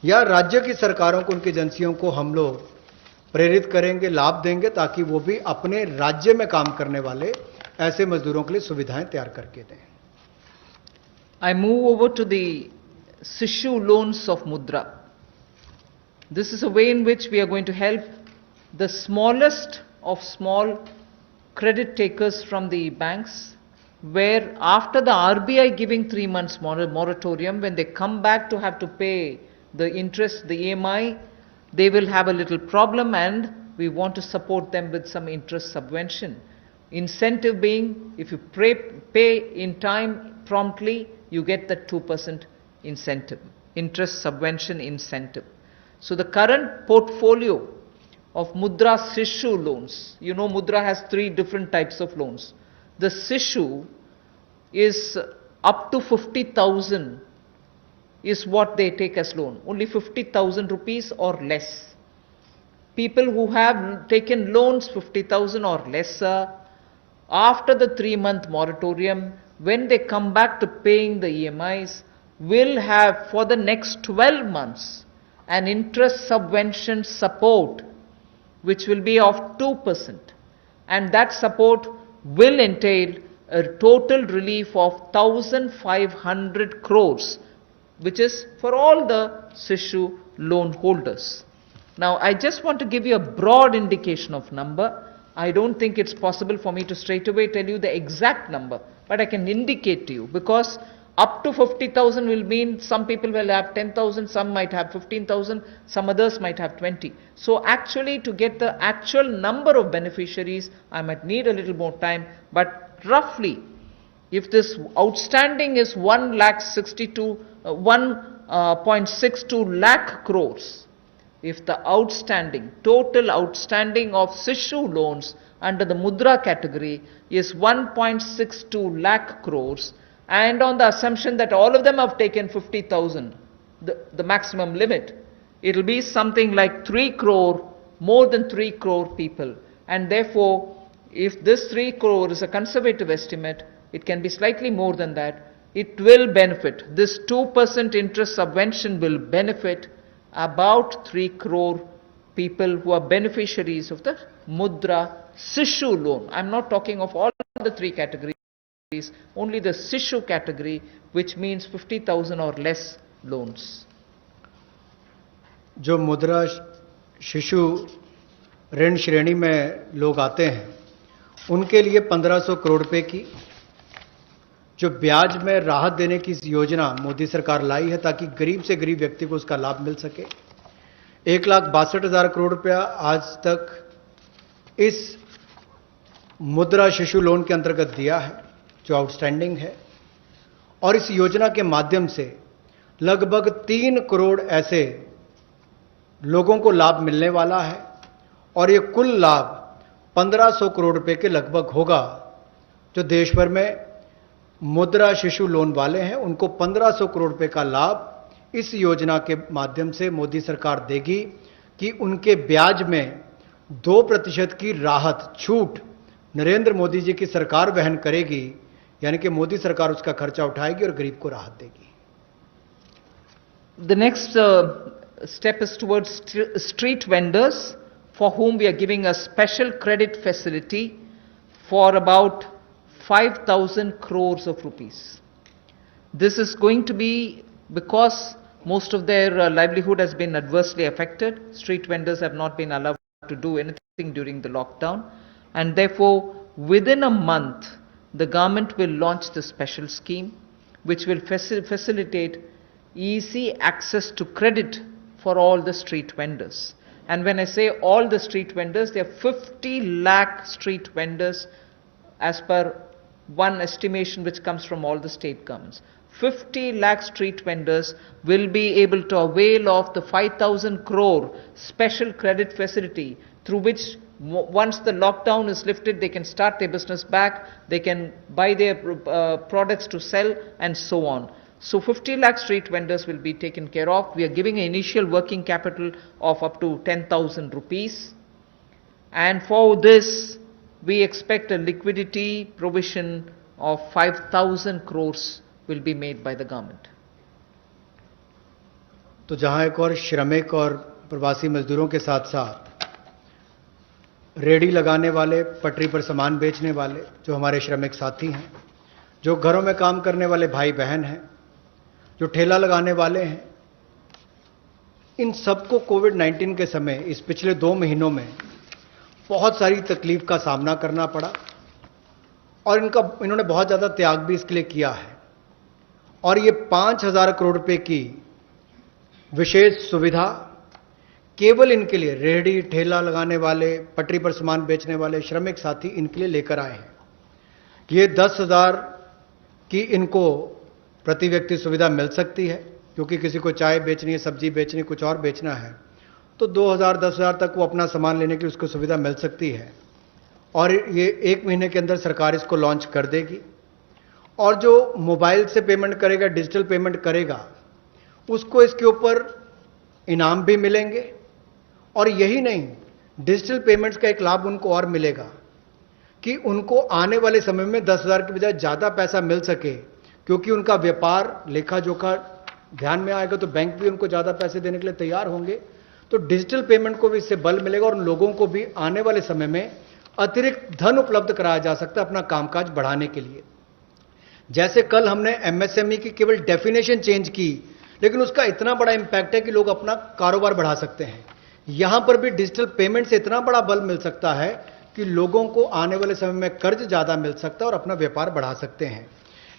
या राज्य की सरकारों को, उनकी एजेंसियों को हम लोग प्रेरित करेंगे, लाभ देंगे, ताकि वो भी अपने राज्य में काम करने वाले ऐसे मजदूरों के लिए सुविधाएं तैयार करके दें। I move over to the Sishu loans of Mudra. This is a way in which we are going to help the smallest of small credit takers from the banks, where after the RBI giving 3 months moratorium, when they come back to have to pay the interest, the EMI, they will have a little problem, and we want to support them with some interest subvention. Incentive being, if you pay in time promptly, you get the 2% incentive, interest subvention incentive. So the current portfolio of Mudra Sishu loans, Mudra has 3 different types of loans. The Sishu is up to 50,000 is what they take as loan, only 50,000 rupees or less. People who have taken loans 50,000 or lesser, after the 3-month moratorium, when they come back to paying the EMIs, will have for the next 12 months an interest subvention support which will be of 2%, and that support will entail a total relief of 1,500 crores, which is for all the Sishu loan holders. Now, I just want to give you a broad indication of number. I don't think it's possible for me to straight away tell you the exact number, but I can indicate to you, because up to 50,000 will mean some people will have 10,000, some might have 15,000, some others might have 20. So actually, to get the actual number of beneficiaries, I might need a little more time, but roughly, if this outstanding is 1.62 lakh crores, if the total outstanding of Sishu loans under the Mudra category is 1.62 lakh crores, and on the assumption that all of them have taken 50,000, the maximum limit, it will be something like 3 crore, more than 3 crore people. And therefore, if this 3 crore is a conservative estimate, it can be slightly more than that. It will benefit. This 2% interest subvention will benefit about 3 crore people who are beneficiaries of the Mudra Sishu loan. I'm not talking of all the 3 categories. only the Sishu category, which means 50,000 or less loans. जो मुद्रा शिशु ऋण श्रेणी में लोग आते हैं उनके लिए 1500 करोड़ रुपए की जो ब्याज में राहत देने की योजना मोदी सरकार लाई है ताकि गरीब से गरीब व्यक्ति को उसका लाभ मिल सके। 1,62,000 करोड़ रुपया आज तक इस मुद्रा शिशु लोन के अंतर्गत दिया है जो आउटस्टैंडिंग है, और इस योजना के माध्यम से लगभग 3 करोड़ ऐसे लोगों को लाभ मिलने वाला है, और ये कुल लाभ 1500 करोड़ रुपए के लगभग होगा। जो देश भर में मुद्रा शिशु लोन वाले हैं उनको 1500 करोड़ रुपए का लाभ इस योजना के माध्यम से मोदी सरकार देगी कि उनके ब्याज में 2% की राहत छूट नरेंद्र मोदी जी की सरकार वहन करेगी, यानी कि मोदी सरकार उसका खर्चा उठाएगी और गरीब को राहत देगी। The next step is towards street vendors, for whom we are giving a special credit facility for about 5,000 crores of rupees. This is going to be because most of their livelihood has been adversely affected. Street vendors have not been allowed to do anything during the lockdown, and therefore within a month the government will launch the special scheme which will facilitate easy access to credit for all the street vendors. And when I say all the street vendors, there are 50 lakh street vendors as per one estimation which comes from all the state governments. 50 lakh street vendors will be able to avail of the 5,000 crore special credit facility, through which once the lockdown is lifted, they can start their business back, they can buy their products to sell, and so on. So 50 lakh street vendors will be taken care of. We are giving an initial working capital of up to 10,000 rupees. And for this, we expect a liquidity provision of 5,000 crores will be made by the government. तो जहां एक और श्रमिक और प्रवासी मजदूरों के साथ साथ रेडी लगाने वाले, पटरी पर सामान बेचने वाले जो हमारे श्रमिक साथी हैं, जो घरों में काम करने वाले भाई बहन हैं, जो ठेला लगाने वाले हैं, इन सबको कोविड-19 के समय इस पिछले 2 महीनों में बहुत सारी तकलीफ का सामना करना पड़ा, और इन्होंने बहुत ज़्यादा त्याग भी इसके लिए किया है। और ये 5,000 करोड़ रुपए की विशेष सुविधा केवल इनके लिए, रेहड़ी ठेला लगाने वाले, पटरी पर सामान बेचने वाले श्रमिक साथी, इनके लिए लेकर आए हैं। ये 10,000 की इनको प्रति व्यक्ति सुविधा मिल सकती है, क्योंकि किसी को चाय बेचनी है, सब्जी बेचनी है, कुछ और बेचना है, तो 2,000 10,000 तक वो अपना सामान लेने की उसको सुविधा मिल सकती है। और ये 1 महीने के अंदर सरकार इसको लॉन्च कर देगी। और जो मोबाइल से पेमेंट करेगा, डिजिटल पेमेंट करेगा, उसको इसके ऊपर इनाम भी मिलेंगे। और यही नहीं, डिजिटल पेमेंट्स का एक लाभ उनको और मिलेगा कि उनको आने वाले समय में 10,000 की बजाय ज़्यादा पैसा मिल सके, क्योंकि उनका व्यापार लेखा जोखा ध्यान में आएगा तो बैंक भी उनको ज़्यादा पैसे देने के लिए तैयार होंगे। तो डिजिटल पेमेंट को भी इससे बल मिलेगा, और उन लोगों को भी आने वाले समय में अतिरिक्त धन उपलब्ध कराया जा सकता है अपना कामकाज बढ़ाने के लिए। जैसे कल हमने एमएसएमई की केवल डेफिनेशन चेंज की, लेकिन उसका इतना बड़ा इंपैक्ट है कि लोग अपना कारोबार बढ़ा सकते हैं। यहां पर भी डिजिटल पेमेंट से इतना बड़ा बल मिल सकता है कि लोगों को आने वाले समय में कर्ज ज्यादा मिल सकता है और अपना व्यापार बढ़ा सकते हैं।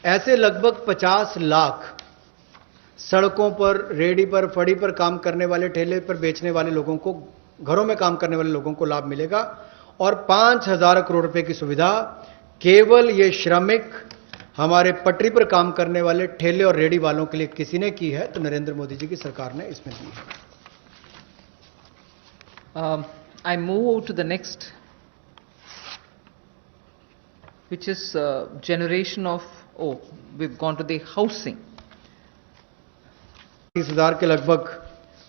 ऐसे लगभग 50 लाख सड़कों पर, रेडी पर, फड़ी पर काम करने वाले, ठेले पर बेचने वाले लोगों को, घरों में काम करने वाले लोगों को लाभ मिलेगा। और 5,000 करोड़ रुपए की सुविधा केवल ये श्रमिक, हमारे पटरी पर काम करने वाले ठेले और रेडी वालों के लिए किसी ने की है, तो नरेंद्र मोदी जी की सरकार ने इसमें दी है। I move to the next, which is generation of, we've gone to the housing. 30,000 के लगभग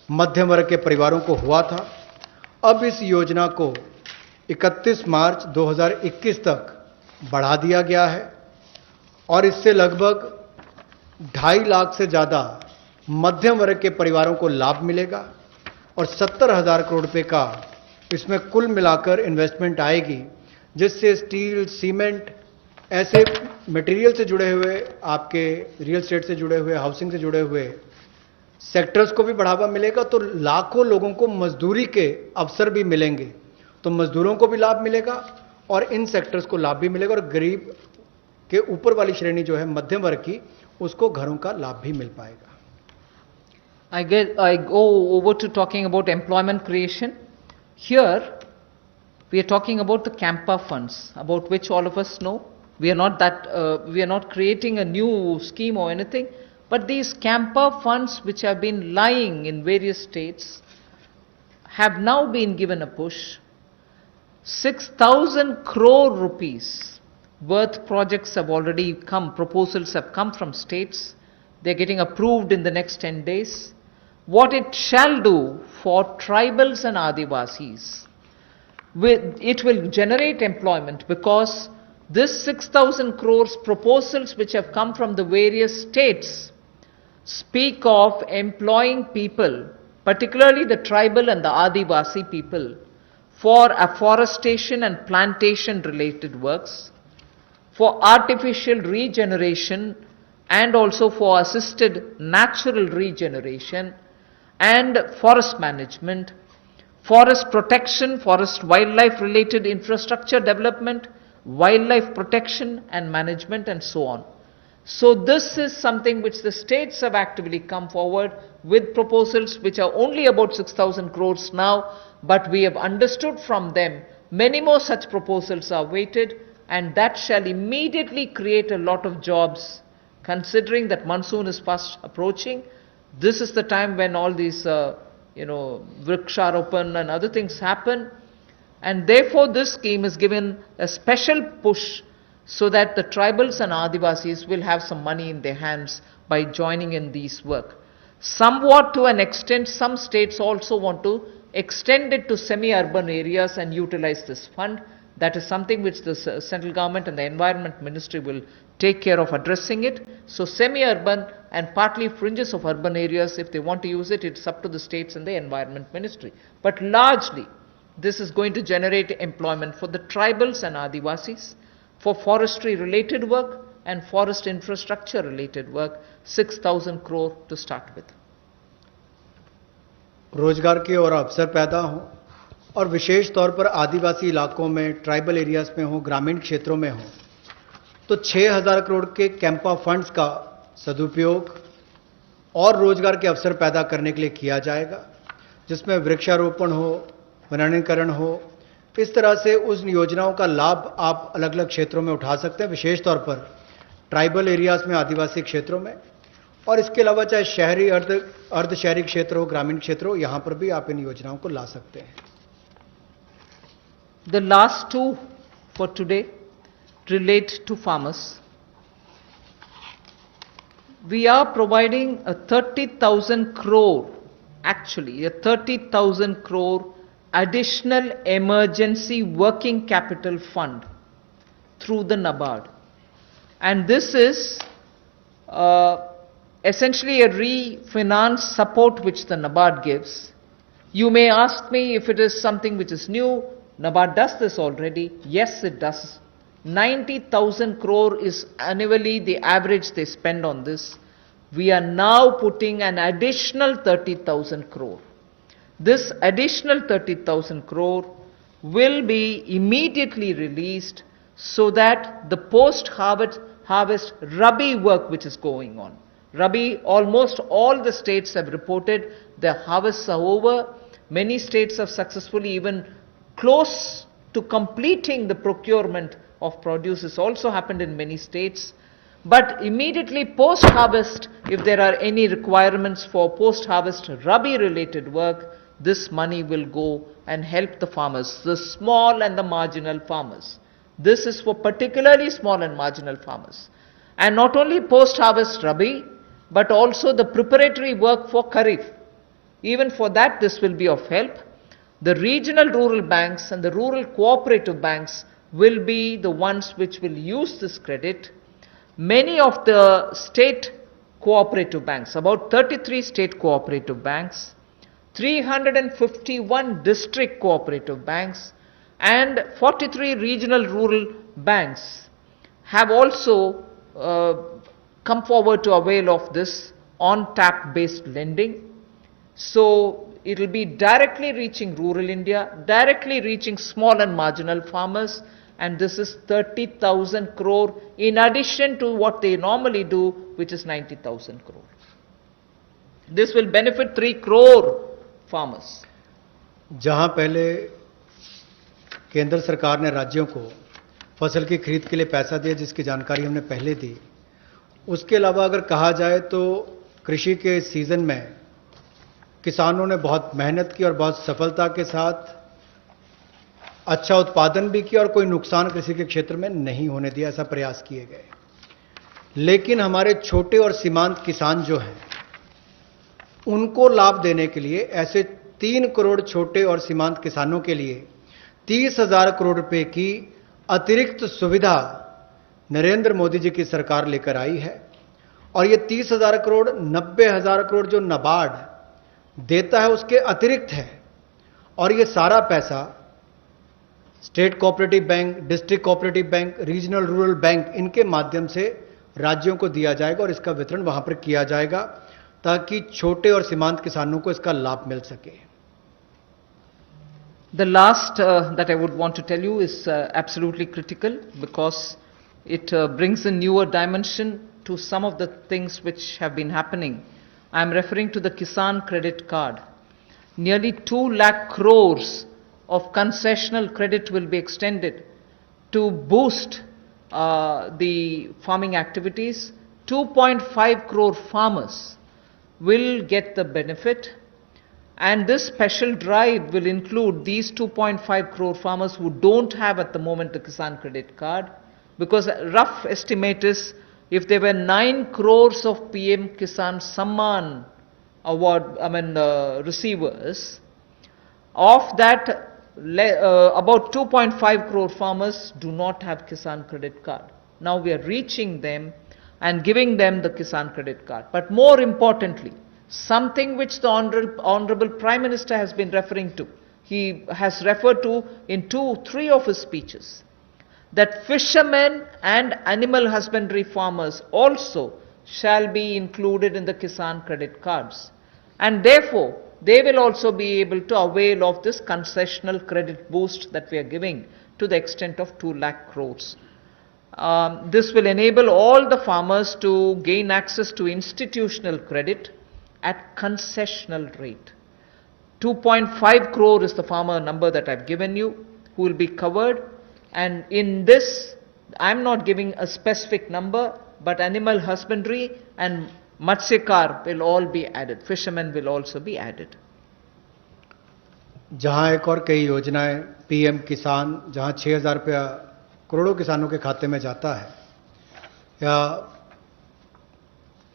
मध्यम वर्ग के परिवारों को हुआ था। अब इस योजना को 31 मार्च 2021 तक बढ़ा दिया गया है, और इससे लगभग 2.5 लाख से ज़्यादा मध्यम वर्ग के परिवारों को लाभ मिलेगा, और 70,000 करोड़ रुपए का इसमें कुल मिलाकर इन्वेस्टमेंट आएगी, जिससे स्टील, सीमेंट, ऐसे मटेरियल से जुड़े हुए, आपके रियल एस्टेट से जुड़े हुए, हाउसिंग से जुड़े हुए सेक्टर्स को भी बढ़ावा मिलेगा, तो लाखों लोगों को मजदूरी के अवसर भी मिलेंगे। तो मजदूरों को भी लाभ मिलेगा और इन सेक्टर्स को लाभ भी मिलेगा, और गरीब के ऊपर वाली श्रेणी जो है मध्यम वर्ग की, उसको घरों का लाभ भी मिल पाएगा। I go over to talking about employment creation. Here, we are talking about the Campa funds, about which all of us know. We are not creating a new scheme or anything, but these Campa funds, which have been lying in various states, have now been given a push. 6,000 crore rupees worth projects have already come, proposals have come from states. They're getting approved in the next 10 days. What it shall do for tribals and Adivasis, it will generate employment, because this 6,000 crores proposals which have come from the various states speak of employing people, particularly the tribal and the Adivasi people, for afforestation and plantation related works, for artificial regeneration and also for assisted natural regeneration, and forest management, forest protection, forest wildlife related infrastructure development, wildlife protection and management, and so on. So this is something which the states have actively come forward with proposals which are only about 6,000 crores now, but we have understood from them many more such proposals are waited, and that shall immediately create a lot of jobs. Considering that monsoon is fast approaching, this is the time when all these vriksharopan and other things happen, and therefore this scheme is given a special push so that the tribals and Adivasis will have some money in their hands by joining in these work. Somewhat to an extent, some states also want to extend it to semi-urban areas and utilize this fund. That is something which the central government and the environment ministry will take care of addressing it. So semi-urban and partly fringes of urban areas, if they want to use it, it's up to the states and the environment ministry. But largely, this is going to generate employment for the tribals and Adivasis, for forestry related work and forest infrastructure related work, 6,000 crore to start with. रोजगार के और अवसर पैदा हों, और विशेष तौर पर आदिवासी इलाकों में, ट्राइबल एरियाज में हो, ग्रामीण क्षेत्रों में हो, तो 6,000 करोड़ के कैंपा फंड्स का सदुपयोग और रोजगार के अवसर पैदा करने के लिए किया जाएगा, जिसमें वृक्षारोपण हो, वनीकरण हो। इस तरह से उस योजनाओं का लाभ आप अलग अलग क्षेत्रों में उठा सकते हैं, विशेष तौर पर ट्राइबल एरियाज में, आदिवासी क्षेत्रों में, और इसके अलावा चाहे शहरी, अर्ध शहरी क्षेत्र हो, ग्रामीण क्षेत्र हो, यहां पर भी आप इन योजनाओं को ला सकते हैं। The last two for today relate to farmers. We are providing a 30,000 crore, actually a 30,000 crore additional emergency working capital fund through the NABARD. And this is essentially a refinance support which the NABARD gives. You may ask me if it is something which is new. NABARD does this already. Yes, it does. 90,000 crore is annually the average they spend on this. We are now putting an additional 30,000 crore. This additional 30,000 crore will be immediately released so that the post-harvest Rabi work which is going on. Rabi, almost all the states have reported their harvests are over. Many states have successfully even close to completing the procurement of produce. This also happened in many states. But immediately post-harvest, if there are any requirements for post-harvest Rabi related work, this money will go and help the farmers, the small and the marginal farmers. This is for particularly small and marginal farmers. And not only post-harvest Rabi, but also the preparatory work for Kharif. Even for that, this will be of help. The regional rural banks and the rural cooperative banks will be the ones which will use this credit. Many of the state cooperative banks, about 33 state cooperative banks, 351 district cooperative banks, and 43 regional rural banks have also come forward to avail of this on-tap based lending. So it will be directly reaching rural India, directly reaching small and marginal farmers, and this is 30,000 crore in addition to what they normally do, which is 90,000 crore. This will benefit 3 crore farmers. जहां पहले केंद्र सरकार ने राज्यों को फसल की खरीद के लिए पैसा दिया, जिसकी जानकारी हमने पहले दी, उसके अलावा अगर कहा जाए तो कृषि के सीजन में किसानों ने बहुत मेहनत की और बहुत सफलता के साथ अच्छा उत्पादन भी किया और कोई नुकसान कृषि के क्षेत्र में नहीं होने दिया, ऐसा प्रयास किए गए। लेकिन हमारे छोटे और सीमांत किसान जो हैं, उनको लाभ देने के लिए ऐसे 3 करोड़ छोटे और सीमांत किसानों के लिए 30,000 करोड़ रुपए की अतिरिक्त सुविधा नरेंद्र मोदी जी की सरकार लेकर आई है। और ये 30,000 करोड़ 90,000 करोड़ जो नाबार्ड देता है उसके अतिरिक्त है, और ये सारा पैसा state cooperative bank, district cooperative bank, regional rural bank, इनके माध्यम से राज्यों को दिया जाएगा और इसका वितरण वहां पर किया जाएगा ताकि छोटे और सीमांत किसानों को इसका लाभ मिल सके। The last that I would want to tell you is absolutely critical because it brings a newer dimension to some of the things which have been happening. I am referring to the Kisan Credit Card. Nearly 2 lakh crores of concessional credit will be extended to boost the farming activities. 2.5 crore farmers will get the benefit, and this special drive will include these 2.5 crore farmers who don't have at the moment the Kisan Credit Card, because a rough estimate is if there were 9 crores of PM Kisan Samman award receivers, of that about 2.5 crore farmers do not have Kisan Credit Card. Now we are reaching them and giving them the Kisan Credit Card. But more importantly, something which the Honorable Prime Minister has been referring to, he has referred to in 2-3 of his speeches, that fishermen and animal husbandry farmers also shall be included in the Kisan Credit Cards. And therefore, they will also be able to avail of this concessional credit boost that we are giving to the extent of 2 lakh crores. This will enable all the farmers to gain access to institutional credit at concessional rate. 2.5 crore is the farmer number that I've given you who will be covered, and in this I'm not giving a specific number, but animal husbandry and Matsyakar will all be added. Fishermen will also be added. जहां एक और कई योजनाएं PM किसान, जहां 6,000 रुपया करोड़ों किसानों के खाते में जाता है, या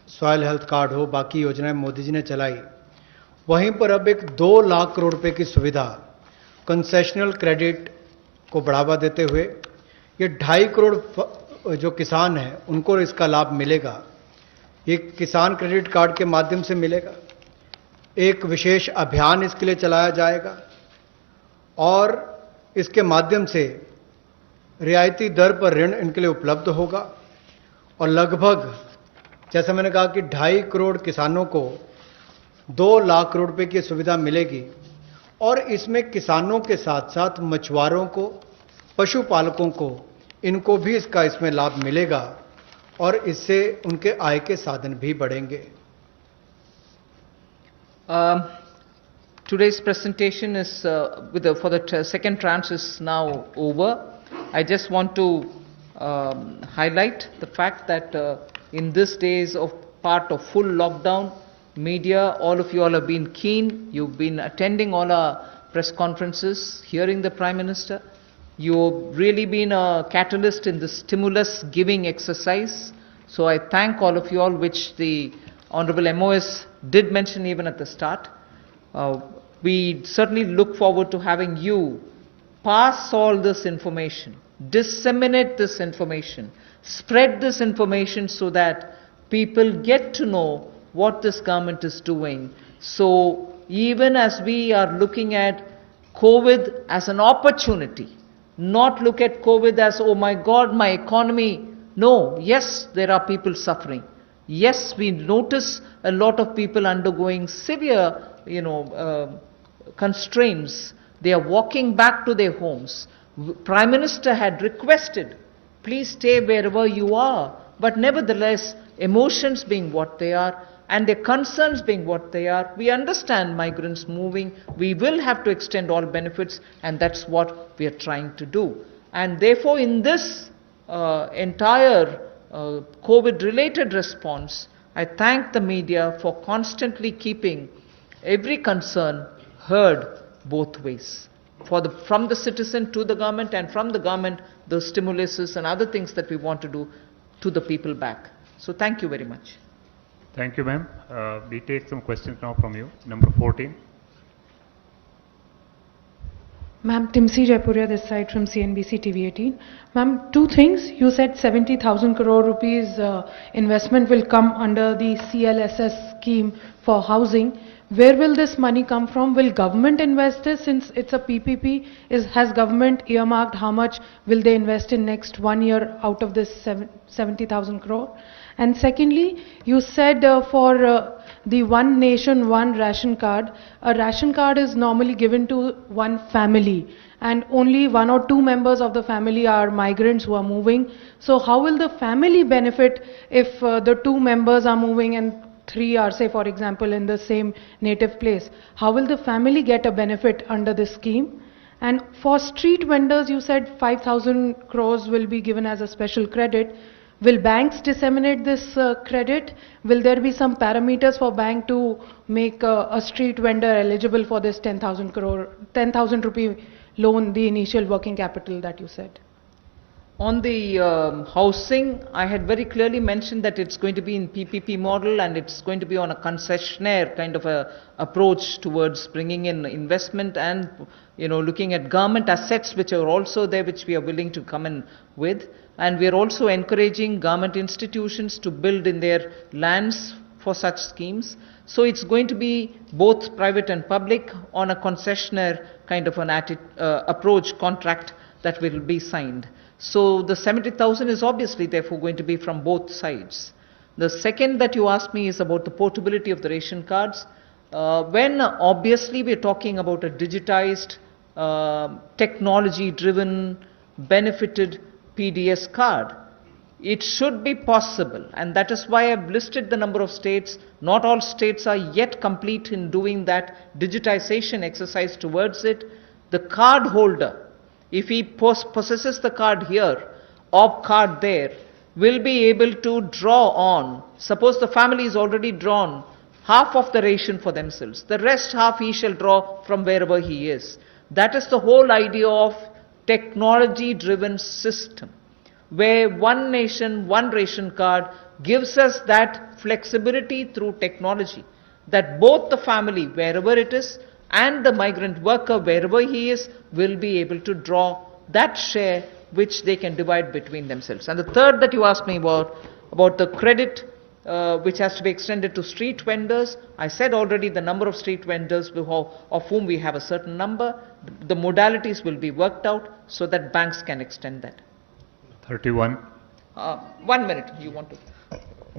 सॉइल हेल्थ कार्ड हो, बाकी योजनाएं मोदी जी ने चलाई, वहीं पर अब एक 2 लाख करोड़ रुपए की सुविधा कंसेशनल क्रेडिट को बढ़ावा देते हुए ये 2.5 करोड़ जो किसान हैं उनको इसका लाभ मिलेगा। ये किसान क्रेडिट कार्ड के माध्यम से मिलेगा। एक विशेष अभियान इसके लिए चलाया जाएगा और इसके माध्यम से रियायती दर पर ऋण इनके लिए उपलब्ध होगा, और लगभग जैसा मैंने कहा कि 2.5 करोड़ किसानों को 2 लाख करोड़ रुपए की सुविधा मिलेगी। और इसमें किसानों के साथ साथ मछुआरों को, पशुपालकों को, इनको भी इसमें लाभ मिलेगा और इससे उनके आय के साधन भी बढ़ेंगे। Today's presentation is for the second tranche is now over. I just want to highlight the fact that in these days of part of full lockdown, media, all of you all have been keen. You've been attending all our press conferences, hearing the Prime Minister. You've really been a catalyst in the stimulus giving exercise. So I thank all of you all, which the Honorable MOS did mention even at the start. We certainly look forward to having you pass all this information, disseminate this information, spread this information so that people get to know what this government is doing. So even as we are looking at COVID as an opportunity, not look at COVID as, oh my God, my economy No, yes, there are people suffering. Yes, we notice a lot of people undergoing severe, constraints. They are walking back to their homes. Prime Minister had requested, please stay wherever you are. But nevertheless, emotions being what they are, and their concerns being what they are, we understand migrants moving. We will have to extend all benefits, and that's what we are trying to do. And therefore, in this entire COVID-related response, I thank the media for constantly keeping every concern heard both ways, from the citizen to the government, and from the government, the stimuluses and other things that we want to do to the people back. So thank you very much. Thank you, ma'am. We take some questions now from you. Number 14. Ma'am, Timsi Jaipuria this side from CNBC TV18. Ma'am, two things. You said 70,000 crore rupees investment will come under the CLSS scheme for housing. Where will this money come from? Will government invest this since it's a PPP? Has government earmarked how much will they invest in next 1 year out of this 70,000 crore? And secondly, you said for the one nation, one ration card, a ration card is normally given to one family and only 1 or 2 members of the family are migrants who are moving. So how will the family benefit if the 2 members are moving and 3 are, say for example, in the same native place? How will the family get a benefit under this scheme? And for street vendors, you said 5,000 crores will be given as a special credit. Will banks disseminate this credit? Will there be some parameters for bank to make a street vendor eligible for this 10,000 rupee loan, the initial working capital that you said? On the housing, I had very clearly mentioned that it's going to be in PPP model, and it's going to be on a concessionaire kind of a approach towards bringing in investment and looking at government assets which are also there, which we are willing to come in with. And we are also encouraging government institutions to build in their lands for such schemes. So it's going to be both private and public on a concessionaire kind of an approach contract that will be signed. So the 70,000 is obviously therefore going to be from both sides. The second that you asked me is about the portability of the ration cards. When obviously we're talking about a digitized, technology-driven, benefited PDS card, it should be possible, and that is why I've listed the number of states. Not all states are yet complete in doing that digitization exercise towards it. The card holder, if he possesses the card here or card there, will be able to draw on. Suppose the family is already drawn half of the ration for themselves, the rest half he shall draw from wherever he is. That is the whole idea of technology-driven system, where one nation, one ration card gives us that flexibility through technology, that both the family, wherever it is, and the migrant worker, wherever he is, will be able to draw that share which they can divide between themselves. And the third that you asked me about the credit which has to be extended to street vendors, I said already the number of street vendors of whom we have a certain number. The modalities will be worked out so that banks can extend that. 31. 1 minute, you want to?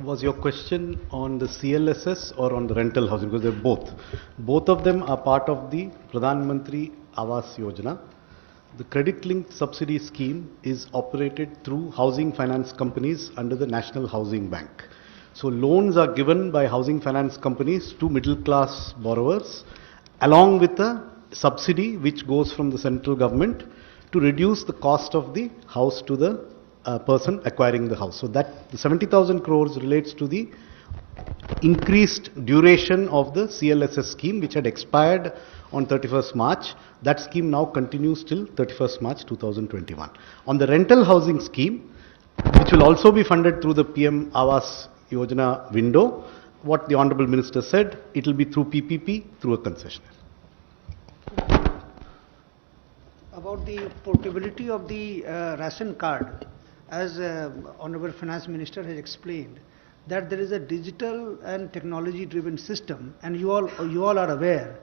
Was your question on the CLSS or on the rental housing? Because they're both. Both of them are part of the Pradhan Mantri Awas Yojana. The credit-linked subsidy scheme is operated through housing finance companies under the National Housing Bank. So loans are given by housing finance companies to middle-class borrowers, along with a subsidy which goes from the central government to reduce the cost of the house to the person acquiring the house. So that the 70,000 crores relates to the increased duration of the CLSS scheme, which had expired on 31st March. That scheme now continues till 31st March 2021. On the rental housing scheme, which will also be funded through the PM Awas Yojana window, what the Honorable Minister said, it will be through PPP, through a concessionaire. About the portability of the ration card, as Honorable Finance Minister has explained, that there is a digital and technology-driven system, and you all are aware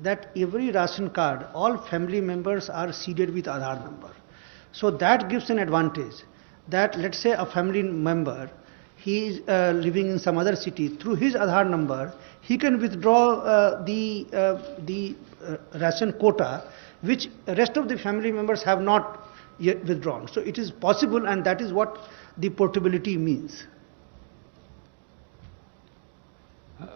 that every ration card, all family members are seeded with Aadhaar number. So that gives an advantage. that let's say a family member, he is living in some other city, through his Aadhaar number, he can withdraw the ration quota, which rest of the family members have not yet withdrawn. So it is possible, and that is what the portability means.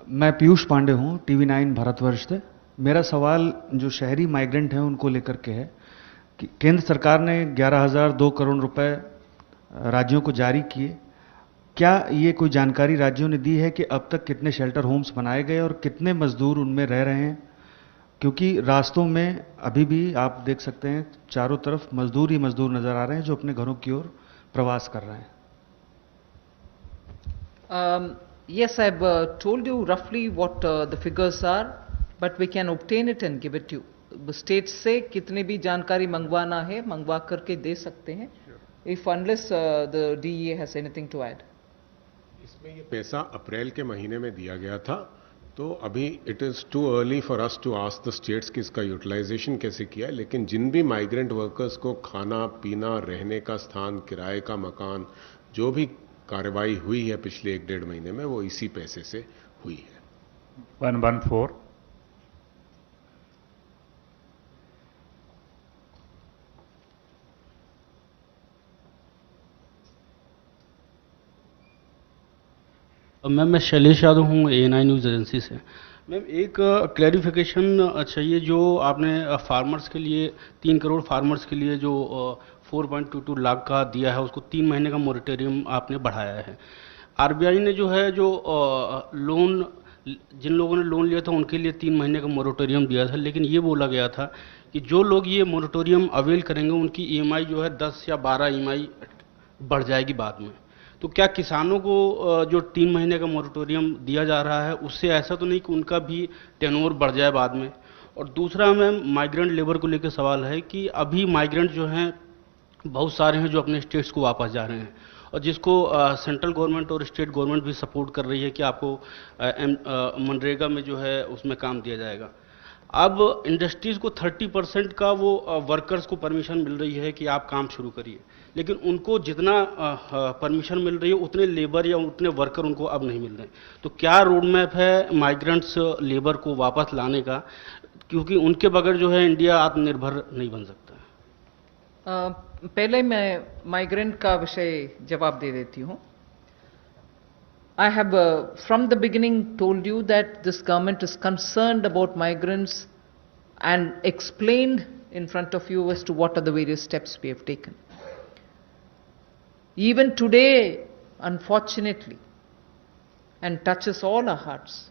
मैं पीयूष पांडे हूं, TV9 Bharatvarsh से। मेरा सवाल जो शहरी migrant हैं उनको लेकर के है कि केंद्र सरकार ने 11,002 करोड़ रुपए राज्यों को जारी किए। क्या ये कोई जानकारी राज्यों ने दी है कि अब तक कितने शेल्टर होम्स बनाए गए और कितने मजदूर उनमें रह रहे हैं? क्योंकि रास्तों में अभी भी आप देख सकते हैं चारों तरफ मजदूर ही मजदूर नजर आ रहे हैं जो अपने घरों की ओर प्रवास कर रहे हैं। Yes, I've told you roughly what the figures are, but we can obtain it and give it to you. States से कितने भी जानकारी मंगवाना है मंगवा करके दे सकते हैं, if unless the DEA has anything to add. इसमें ये पैसा अप्रैल के महीने में दिया गया था, तो अभी it is too early for us to ask the states कि इसका यूटिलाइजेशन कैसे किया है, लेकिन जिन भी माइग्रेंट वर्कर्स को खाना पीना, रहने का स्थान, किराए का मकान, जो भी कार्रवाई हुई है पिछले 1-1.5 महीने में, वो इसी पैसे से हुई है। 114. मैम मैं शैलेश यादव हूँ ANI न्यूज़ एजेंसी से। मैम एक क्लैरिफिकेशन चाहिए, जो आपने फार्मर्स के लिए 3 करोड़ फार्मर्स के लिए जो 4.22 लाख का दिया है, उसको 3 महीने का मोरेटोरियम आपने बढ़ाया है। RBI ने जो है जो लोन, जिन लोगों ने लोन लिया था उनके लिए 3 महीने का मोरेटोरियम दिया था, लेकिन ये बोला गया था कि जो लोग ये मोरेटोरियम अवेल करेंगे उनकी EMI जो है 10 या 12 EMI बढ़ जाएगी बाद में। तो क्या किसानों को जो 3 महीने का मोरेटोरियम दिया जा रहा है उससे ऐसा तो नहीं कि उनका भी टेन्योर बढ़ जाए बाद में? और दूसरा मैम माइग्रेंट लेबर को लेकर सवाल है कि अभी माइग्रेंट जो हैं बहुत सारे हैं जो अपने स्टेट्स को वापस जा रहे हैं, और जिसको सेंट्रल गवर्नमेंट और स्टेट गवर्नमेंट भी सपोर्ट कर रही है कि आपको मनरेगा में जो है उसमें काम दिया जाएगा। अब इंडस्ट्रीज़ को 30% का वो वर्कर्स को परमिशन मिल रही है कि आप काम शुरू करिए, लेकिन उनको जितना परमिशन मिल रही है उतने लेबर या उतने वर्कर उनको अब नहीं मिल रहे। तो क्या रोड मैप है माइग्रेंट्स लेबर को वापस लाने का, क्योंकि उनके बगैर जो है इंडिया आत्मनिर्भर नहीं बन सकता? पहले मैं माइग्रेंट का विषय जवाब दे देती हूँ। I have from the beginning told you that this government is concerned about migrants and explained in front of you as to what are the various steps we have taken. Even today, unfortunately, and touches all our hearts,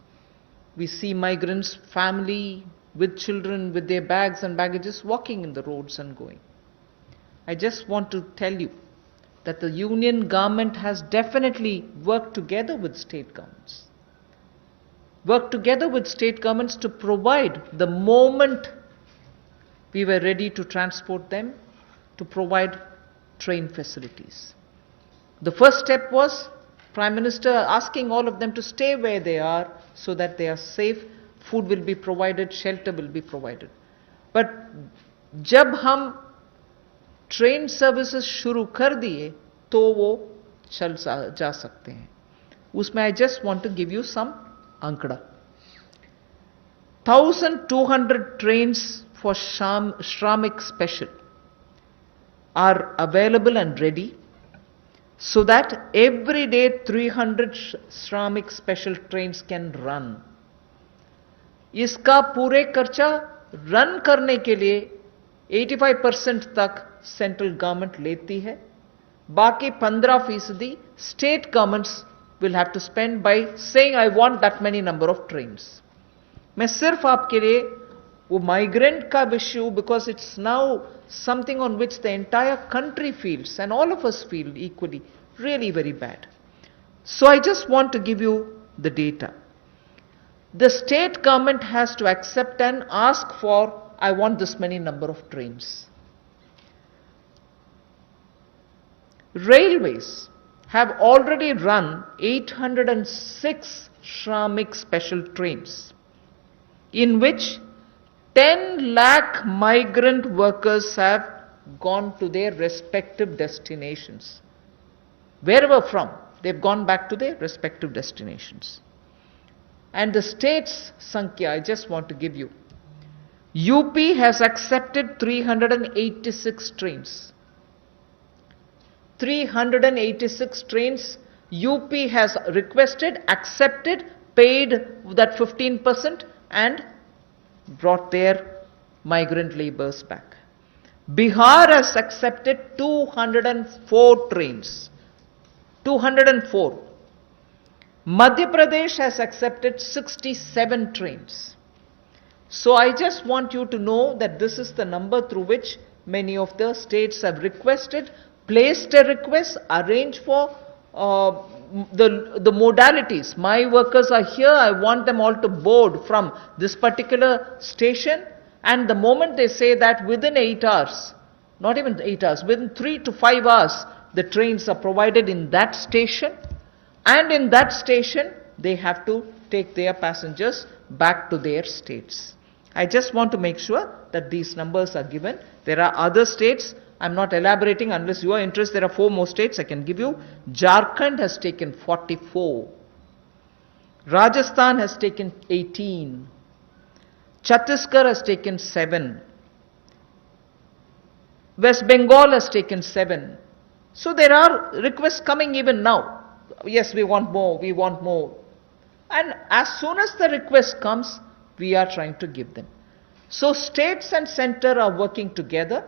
we see migrants, family with children, with their bags and baggages walking in the roads and going. I just want to tell you that the union government has definitely worked together with state governments. Worked together with state governments to provide, the moment we were ready to transport them, to provide train facilities. The first step was Prime Minister asking all of them to stay where they are so that they are safe, food will be provided, shelter will be provided. But जब हम train services शुरू कर दिए तो वो चल जा सकते हैं। उसमें I just want to give you some आंकड़ा। 1200 trains for Shramik Special are available and ready, so that every day 300 Shramik Special trains can run. इसका पूरे खर्चा रन करने के लिए 85% तक सेंट्रल गवर्नमेंट लेती है, बाकी 15% state governments will have to spend by saying I want that many number of trains. मैं सिर्फ आपके लिए वो माइग्रेंट का विषय, because it's now something on which the entire country feels and all of us feel equally really very bad. So I just want to give you the data. The state government has to accept and ask for, I want this many number of trains. Railways have already run 806 Shramik special trains, in which 10 lakh migrant workers have gone to their respective destinations. wherever from, they've gone back to their respective destinations. And the states, Sankhya, I just want to give you. UP has accepted 386 trains. 386 trains UP has requested, accepted, paid that 15% and brought their migrant laborers back. Bihar has accepted 204 trains. 204. Madhya Pradesh has accepted 67 trains. So I just want you to know that this is the number through which many of the states have requested, placed a request, arranged for the modalities. My workers are here, I want them all to board from this particular station, and the moment they say that within 8 hours, not even 8 hours, within 3 to 5 hours, the trains are provided in that station, and in that station they have to take their passengers back to their states. I just want to make sure that these numbers are given. There are other states, I'm not elaborating unless you are interested. There are 4 more states I can give you. Jharkhand has taken 44. Rajasthan has taken 18. Chhattisgarh has taken 7. West Bengal has taken 7. So there are requests coming even now. Yes, we want more, we want more. And as soon as the request comes, we are trying to give them. So states and center are working together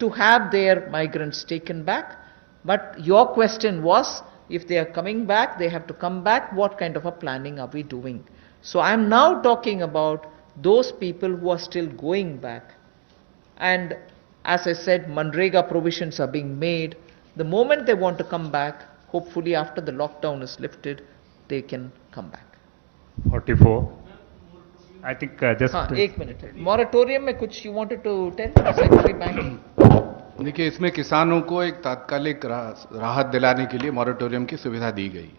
to have their migrants taken back. But your question was, if they are coming back, they have to come back, what kind of a planning are we doing? So I am now talking about those people who are still going back. And as I said, Manrega provisions are being made. The moment they want to come back, hopefully after the lockdown is lifted, they can come back. 44. I think just... हाँ, एक minute. Moratorium में कुछ you wanted to tell, Secretary Banking? देखिए, इसमें किसानों को एक तात्कालिक राहत दिलाने के लिए मॉरेटोरियम की सुविधा दी गई,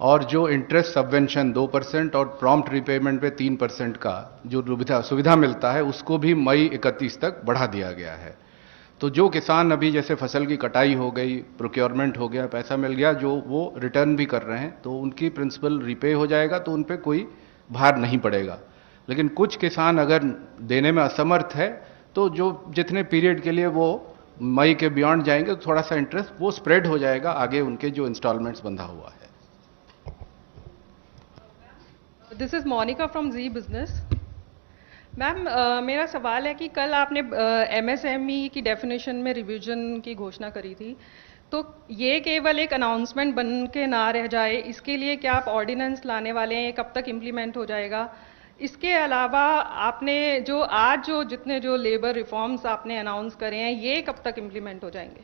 और जो इंटरेस्ट सबवेंशन 2% और प्रॉम्प्ट रिपेमेंट पे 3% का जो सुविधा मिलता है, उसको भी मई 31 तक बढ़ा दिया गया है. तो जो किसान अभी जैसे फसल की कटाई हो गई, प्रोक्योरमेंट हो गया, पैसा मिल गया, जो वो रिटर्न भी कर रहे हैं, तो उनकी प्रिंसिपल रिपे हो जाएगा, तो उन पर कोई भार नहीं पड़ेगा. लेकिन कुछ किसान अगर देने में असमर्थ है, तो जो जितने पीरियड के लिए वो मई के बियॉन्ड जाएंगे, तो थोड़ा सा इंटरेस्ट वो स्प्रेड हो जाएगा आगे उनके जो इंस्टॉलमेंट्स बंधा हुआ है. This is Monika from Zee business. Ma'am, मेरा सवाल है कि कल आपने एमएसएमई की डेफिनेशन में रिवीजन की घोषणा करी थी, तो ये केवल एक अनाउंसमेंट बन के ना रह जाए, इसके लिए क्या आप ऑर्डिनेंस लाने वाले हैं? कब तक इम्प्लीमेंट हो जाएगा? इसके अलावा आपने जो जितने लेबर रिफॉर्म्स आपने अनाउंस करे हैं, ये कब तक इम्प्लीमेंट हो जाएंगे?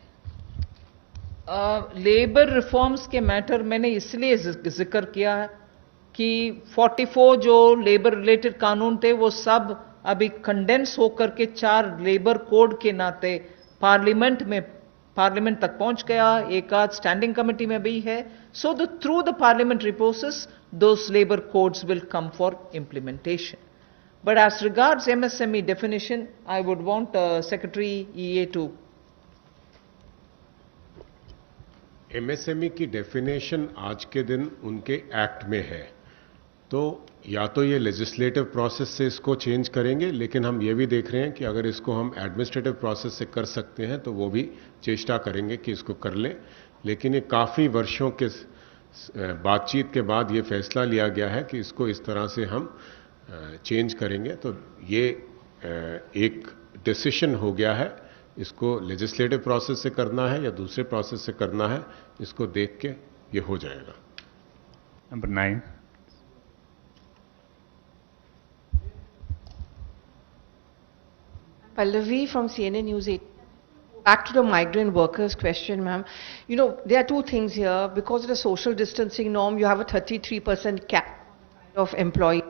लेबर रिफॉर्म्स के मैटर मैंने इसलिए जिक्र किया है कि 44 जो लेबर रिलेटेड कानून थे, वो सब अभी कंडेंस होकर के 4 लेबर कोड के नाते पार्लियामेंट तक पहुंच गया. एक आध स्टैंडिंग कमेटी में भी है. So through the parliamentary process those labor codes will come for implementation. But as regards MSME definition, I would want Secretary EA to. MSME की डेफिनेशन आज के दिन उनके एक्ट में है, तो या तो ये लेजिस्लेटिव प्रोसेस से इसको चेंज करेंगे, लेकिन हम ये भी देख रहे हैं कि अगर इसको हम एडमिनिस्ट्रेटिव प्रोसेस से कर सकते हैं तो वो भी चेष्टा करेंगे कि इसको कर लें. लेकिन ये काफ़ी वर्षों के बातचीत के बाद ये फैसला लिया गया है कि इसको इस तरह से हम चेंज करेंगे. तो ये एक डिसीजन हो गया है. इसको लेजिस्लेटिव प्रोसेस से करना है या दूसरे प्रोसेस से करना है, इसको देख के ये हो जाएगा. Number 9. Pallavi from CNN News 8. Back to the migrant workers question, ma'am. You know, there are 2 things here. Because of the social distancing norm, you have a 33% cap of employee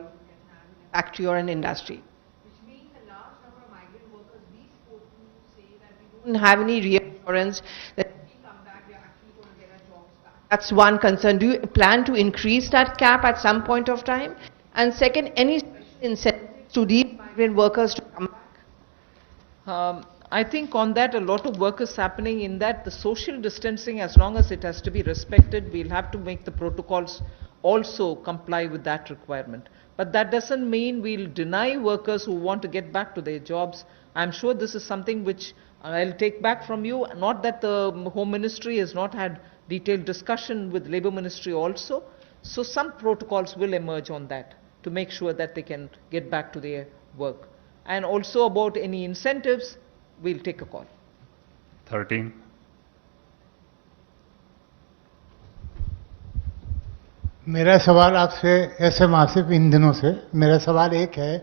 factory or an industry. Which means a large number of migrant workers, we spoke to say that we don't have any reassurance that if we come back, we are actually going to get our jobs back. That's one concern. Do you plan to increase that cap at some point of time? And second, any incentives to these migrant workers to come back? I think on that a lot of work is happening in that the social distancing, as long as it has to be respected, we'll have to make the protocols also comply with that requirement. But that doesn't mean we'll deny workers who want to get back to their jobs. I'm sure this is something which I'll take back from you. Not that the Home Ministry has not had detailed discussion with Labour Ministry also. So some protocols will emerge on that to make sure that they can get back to their work. And also about any incentives, we'll take a call. 13. मेरा सवाल आपसे SM Asif इन दिनों से मेरा सवाल एक है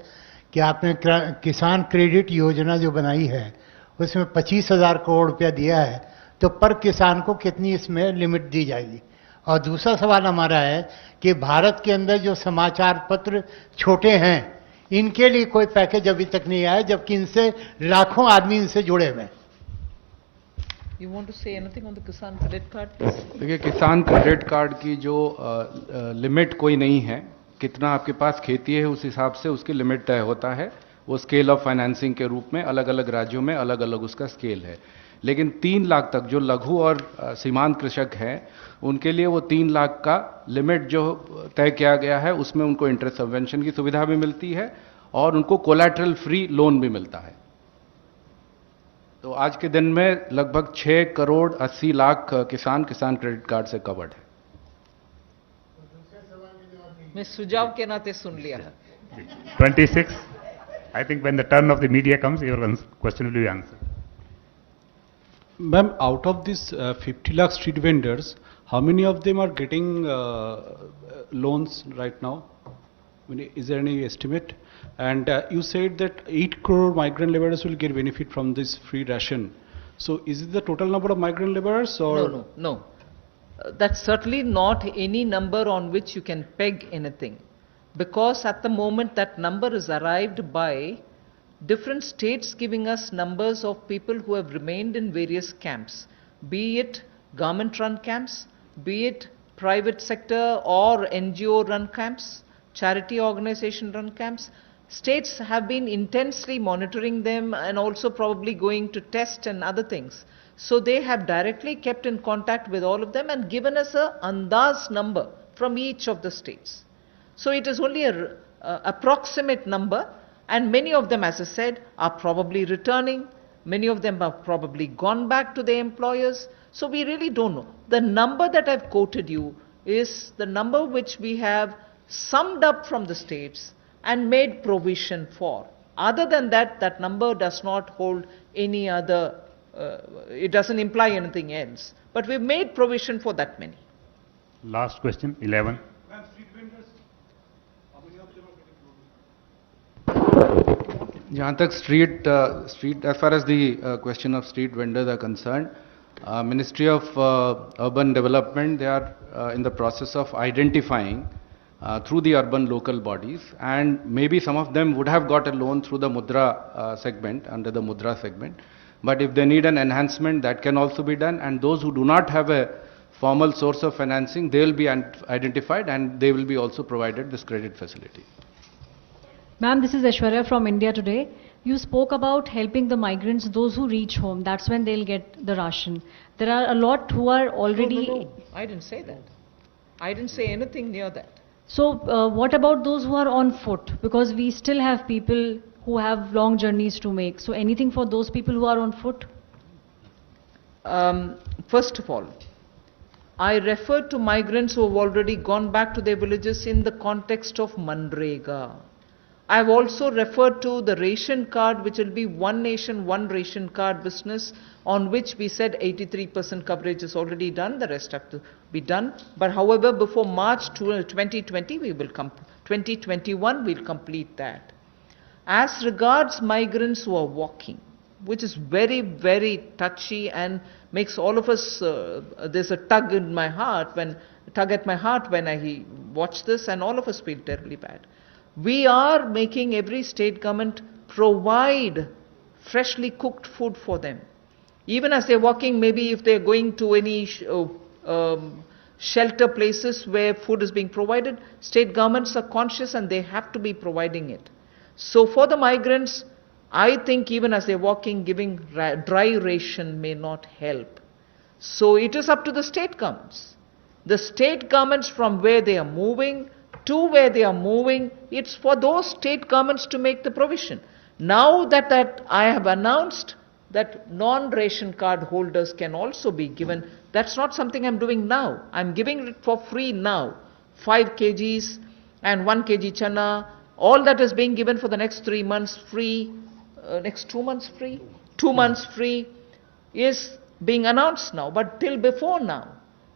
कि आपने किसान क्रेडिट योजना जो बनाई है उसमें 25,000 करोड़ रुपया दिया है, तो पर किसान को कितनी इसमें लिमिट दी जाएगी? और दूसरा सवाल हमारा है कि भारत के अंदर जो समाचार पत्र छोटे हैं इनके लिए कोई पैकेज अभी तक नहीं आया, जबकि इनसे लाखों आदमी इनसे जुड़े हुए हैं। You want to say anything on the Kisan credit card, please? देखिए, किसान क्रेडिट कार्ड की जो लिमिट कोई नहीं है, कितना आपके पास खेती है उस हिसाब से उसकी लिमिट तय होता है। वो स्केल ऑफ फाइनेंसिंग के रूप में अलग अलग राज्यों में अलग अलग उसका स्केल है। लेकिन 3 लाख तक जो लघु और सीमांत कृषक हैं उनके लिए वो 3 लाख का लिमिट जो तय किया गया है उसमें उनको इंटरेस्ट सबवेंशन की सुविधा भी मिलती है और उनको कोलैटरल फ्री लोन भी मिलता है। तो आज के दिन में लगभग 6 करोड़ 80 लाख किसान क्रेडिट कार्ड से कवर्ड है। मैं सुझाव के नाते सुन लिया। 26. I think when the turn of the media comes, your question will be answered. Ma'am, out of these 50 lakh street vendors, how many of them are getting loans right now? I mean, is there any estimate? And you said that 8 crore migrant laborers will get benefit from this free ration. So is it the total number of migrant laborers or? No. That's certainly not any number on which you can peg anything. Because at the moment that number is arrived by different states giving us numbers of people who have remained in various camps, be it government-run camps, be it private sector or NGO-run camps, charity organization-run camps. States have been intensely monitoring them and also probably going to test and other things. So they have directly kept in contact with all of them and given us a andaz number from each of the states. So it is only an approximate number, and many of them, as I said, are probably returning. Many of them have probably gone back to their employers. So we really don't know. The number that I've quoted you is the number which we have summed up from the states and made provision for. Other than that, that number does not hold any other, it doesn't imply anything else. But we've made provision for that many. Last question, 11. जहाँ तक street as far as the question of street vendors are concerned, Ministry of Urban Development, they are in the process of identifying through the urban local bodies, and maybe some of them would have got a loan through the Mudra segment, under the Mudra segment. But if they need an enhancement, that can also be done, and those who do not have a formal source of financing, they will be identified and they will be also provided this credit facility. Ma'am, this is Aishwarya from India Today. You spoke about helping the migrants, those who reach home. That's when they'll get the ration. There are a lot who are already... No. I didn't say that. I didn't say anything near that. So what about those who are on foot? Because we still have people who have long journeys to make. So anything for those people who are on foot? First of all, I referred to migrants who have already gone back to their villages in the context of Manrega. I have also referred to the ration card, which will be one nation, one ration card business, on which we said 83% coverage is already done, the rest have to be done. But however, before March 2020, 2021, we'll complete that. As regards migrants who are walking, which is very, very touchy and makes all of us, there's a tug at my heart when I watch this, and all of us feel terribly bad. We are making every state government provide freshly cooked food for them. Even as they're walking, maybe if they're going to any shelter places where food is being provided, state governments are conscious and they have to be providing it. So for the migrants, I think even as they're walking, giving dry ration may not help. So it is up to the state governments. The state governments from where they are moving to where they are moving, it's for those state governments to make the provision. Now that I have announced that non-ration card holders can also be given, that's not something I'm doing now. I'm giving it for free now. 5 kgs and 1 kg chana, all that is being given for the next 3 months free, next 2 months free, 2 months free is being announced now. But till before now,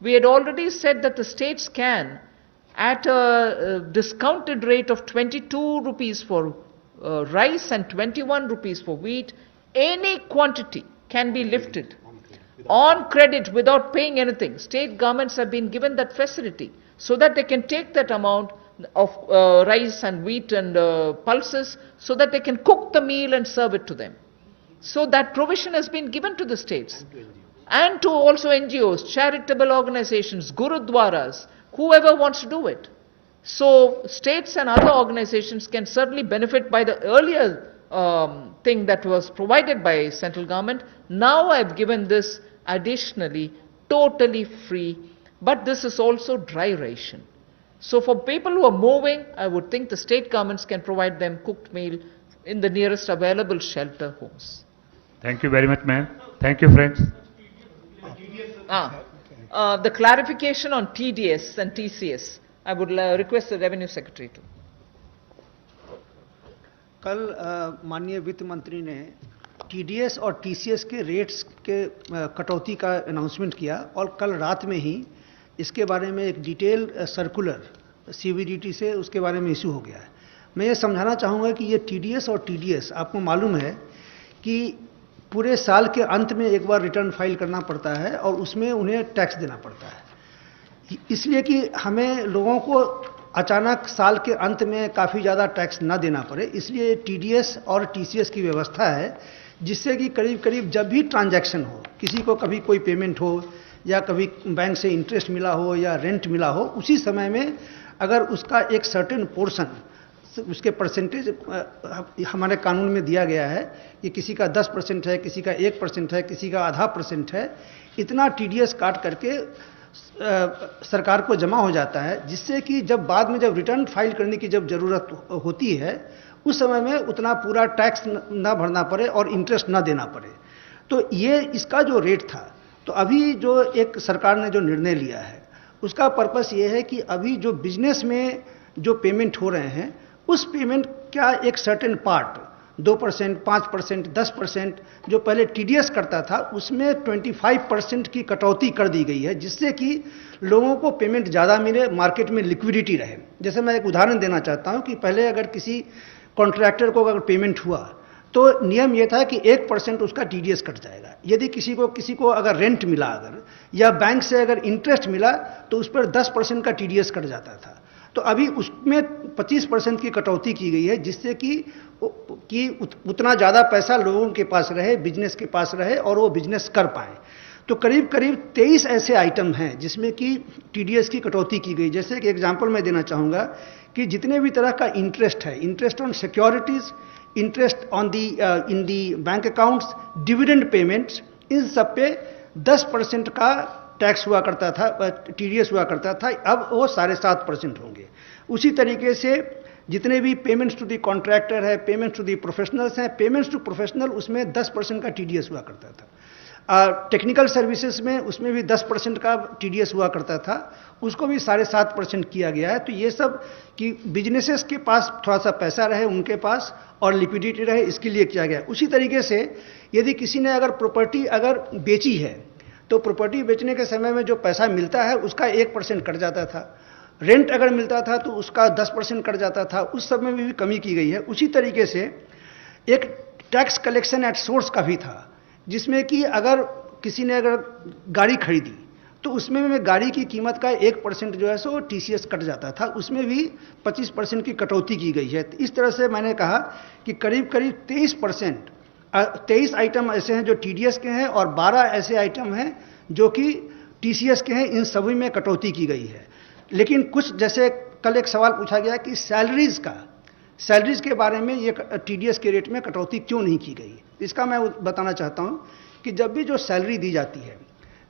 we had already said that the states can, at a discounted rate of 22 rupees for rice and 21 rupees for wheat, any quantity can be lifted on credit without paying anything. State governments have been given that facility so that they can take that amount of rice and wheat and pulses so that they can cook the meal and serve it to them. So that provision has been given to the states and to also NGOs, charitable organizations, gurudwaras, whoever wants to do it. So states and other organizations can certainly benefit by the earlier thing that was provided by central government. Now I've given this additionally, totally free, but this is also dry ration. So for people who are moving, I would think the state governments can provide them cooked meal in the nearest available shelter homes. Thank you very much, ma'am. Thank you, friends. The clarification on TDS and TCS, I would request the Revenue Secretary to. कल माननीय वित्त मंत्री ने TDS और TCS के rates के कटौती का अनाउंसमेंट किया और कल रात में ही इसके बारे में एक डिटेल सर्कुलर सीबीडीटी से उसके बारे में इशू हो गया है। मैं ये समझाना चाहूँगा कि ये टीडीएस और टीडीएस आपको मालूम है कि पूरे साल के अंत में एक बार रिटर्न फाइल करना पड़ता है और उसमें उन्हें टैक्स देना पड़ता है, इसलिए कि हमें लोगों को अचानक साल के अंत में काफ़ी ज़्यादा टैक्स ना देना पड़े, इसलिए टीडीएस और टीसीएस की व्यवस्था है जिससे कि करीब करीब जब भी ट्रांजैक्शन हो, किसी को कभी कोई पेमेंट हो या कभी बैंक से इंटरेस्ट मिला हो या रेंट मिला हो, उसी समय में अगर उसका एक सर्टेन पोर्शन उसके परसेंटेज हमारे कानून में दिया गया है कि किसी का 10% है, किसी का 1% है, किसी का आधा % है, इतना टीडीएस काट करके सरकार को जमा हो जाता है, जिससे कि जब बाद में जब रिटर्न फाइल करने की जब ज़रूरत होती है उस समय में उतना पूरा टैक्स ना भरना पड़े और इंटरेस्ट ना देना पड़े। तो ये इसका जो रेट था, तो अभी जो एक सरकार ने जो निर्णय लिया है उसका पर्पस ये है कि अभी जो बिजनेस में जो पेमेंट हो रहे हैं उस पेमेंट का एक सर्टेन पार्ट 2%, 5%, 10% जो पहले टीडीएस करता था उसमें 25% की कटौती कर दी गई है, जिससे कि लोगों को पेमेंट ज़्यादा मिले, मार्केट में लिक्विडिटी रहे। जैसे मैं एक उदाहरण देना चाहता हूं कि पहले अगर किसी कॉन्ट्रैक्टर को अगर पेमेंट हुआ तो नियम यह था कि 1% उसका टीडीएस कट जाएगा। यदि किसी को अगर रेंट मिला अगर या बैंक से अगर इंटरेस्ट मिला तो उस पर 10% का टीडीएस कट जाता था। तो अभी उसमें 25% की कटौती की गई है, जिससे कि उतना ज़्यादा पैसा लोगों के पास रहे, बिजनेस के पास रहे और वो बिजनेस कर पाए। तो करीब करीब 23 ऐसे आइटम हैं जिसमें कि टीडीएस की कटौती की गई। जैसे कि एग्जांपल मैं देना चाहूँगा कि जितने भी तरह का इंटरेस्ट है, interest on securities, interest on the in the bank accounts, dividend payments, इन सब पे 10% का टैक्स हुआ करता था, टीडीएस हुआ करता था, अब वो 7.5% होंगे। उसी तरीके से जितने भी पेमेंट्स टू दी कॉन्ट्रैक्टर है, पेमेंट्स टू दी प्रोफेशनल्स हैं, पेमेंट्स टू प्रोफेशनल उसमें 10% का टीडीएस हुआ करता था। टेक्निकल सर्विसेज में उसमें भी 10% का टीडीएस हुआ करता था, उसको भी 7.5% किया गया है। तो ये सब कि बिजनेसेस के पास थोड़ा सा पैसा रहे उनके पास और लिक्विडिटी रहे, इसके लिए किया गया है। उसी तरीके से यदि किसी ने अगर प्रॉपर्टी अगर बेची है तो प्रॉपर्टी बेचने के समय में जो पैसा मिलता है उसका 1% कट जाता था, रेंट अगर मिलता था तो उसका 10% कट जाता था, उस सब में भी कमी की गई है। उसी तरीके से एक टैक्स कलेक्शन एट सोर्स का भी था, जिसमें कि अगर किसी ने अगर गाड़ी खरीदी तो उसमें में गाड़ी की कीमत का 1% जो है सो टीसीएस कट जाता था, उसमें भी 25% की कटौती की गई है। तो इस तरह से मैंने कहा कि करीब करीब 23 आइटम ऐसे हैं जो टीडीएस के हैं और 12 ऐसे आइटम हैं जो कि टीसीएस के हैं, इन सभी में कटौती की गई है। लेकिन कुछ, जैसे कल एक सवाल पूछा गया कि सैलरीज का सैलरीज के बारे में ये टीडीएस के रेट में कटौती क्यों नहीं की गई? इसका मैं बताना चाहता हूं कि जब भी जो सैलरी दी जाती है,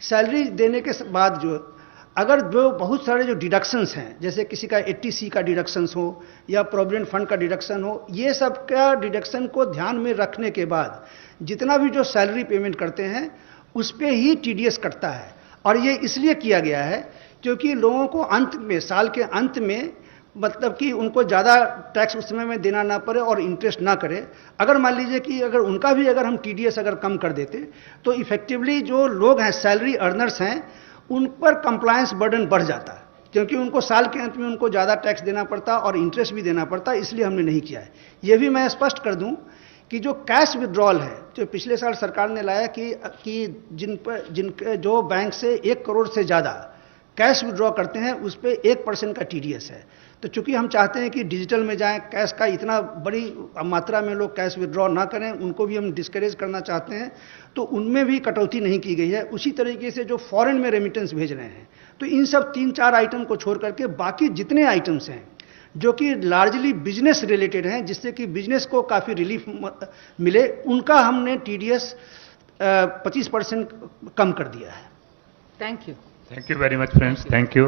सैलरी देने के बाद जो अगर जो बहुत सारे जो डिडक्शंस हैं, जैसे किसी का 80C का डिडक्शंस हो या प्रोविडेंट फंड का डिडक्शन हो, ये सब का डिडक्शन को ध्यान में रखने के बाद जितना भी जो सैलरी पेमेंट करते हैं उस पर ही टीडीएस कटता है। और ये इसलिए किया गया है क्योंकि लोगों को अंत में, साल के अंत में, मतलब कि उनको ज़्यादा टैक्स उस समय में देना ना पड़े और इंटरेस्ट ना करे। अगर मान लीजिए कि अगर उनका भी अगर हम टीडीएस अगर कम कर देते तो इफेक्टिवली जो लोग हैं, सैलरी अर्नर्स हैं, उन पर कंप्लायंस बर्डन बढ़ जाता, क्योंकि उनको साल के अंत में उनको ज़्यादा टैक्स देना पड़ता और इंटरेस्ट भी देना पड़ता, इसलिए हमने नहीं किया है। ये भी मैं स्पष्ट कर दूं कि जो कैश विड्रॉल है, जो पिछले साल सरकार ने लाया कि जिन जो बैंक से 1 करोड़ से ज़्यादा कैश विड्रॉ करते हैं उस पर 1% का टीडीएस है। तो चूंकि हम चाहते हैं कि डिजिटल में जाएं, कैश का इतना बड़ी मात्रा में लोग कैश विड्रॉ ना करें, उनको भी हम डिस्करेज करना चाहते हैं, तो उनमें भी कटौती नहीं की गई है। उसी तरीके से जो फॉरेन में रेमिटेंस भेज रहे हैं, तो इन सब 3-4 आइटम को छोड़ करके बाकी जितने आइटम्स हैं जो कि लार्जली बिजनेस रिलेटेड हैं, जिससे कि बिजनेस को काफ़ी रिलीफ मिले, उनका हमने टीडीएस 25% कम कर दिया है। Thank you. Thank you very much, friends. Thank you.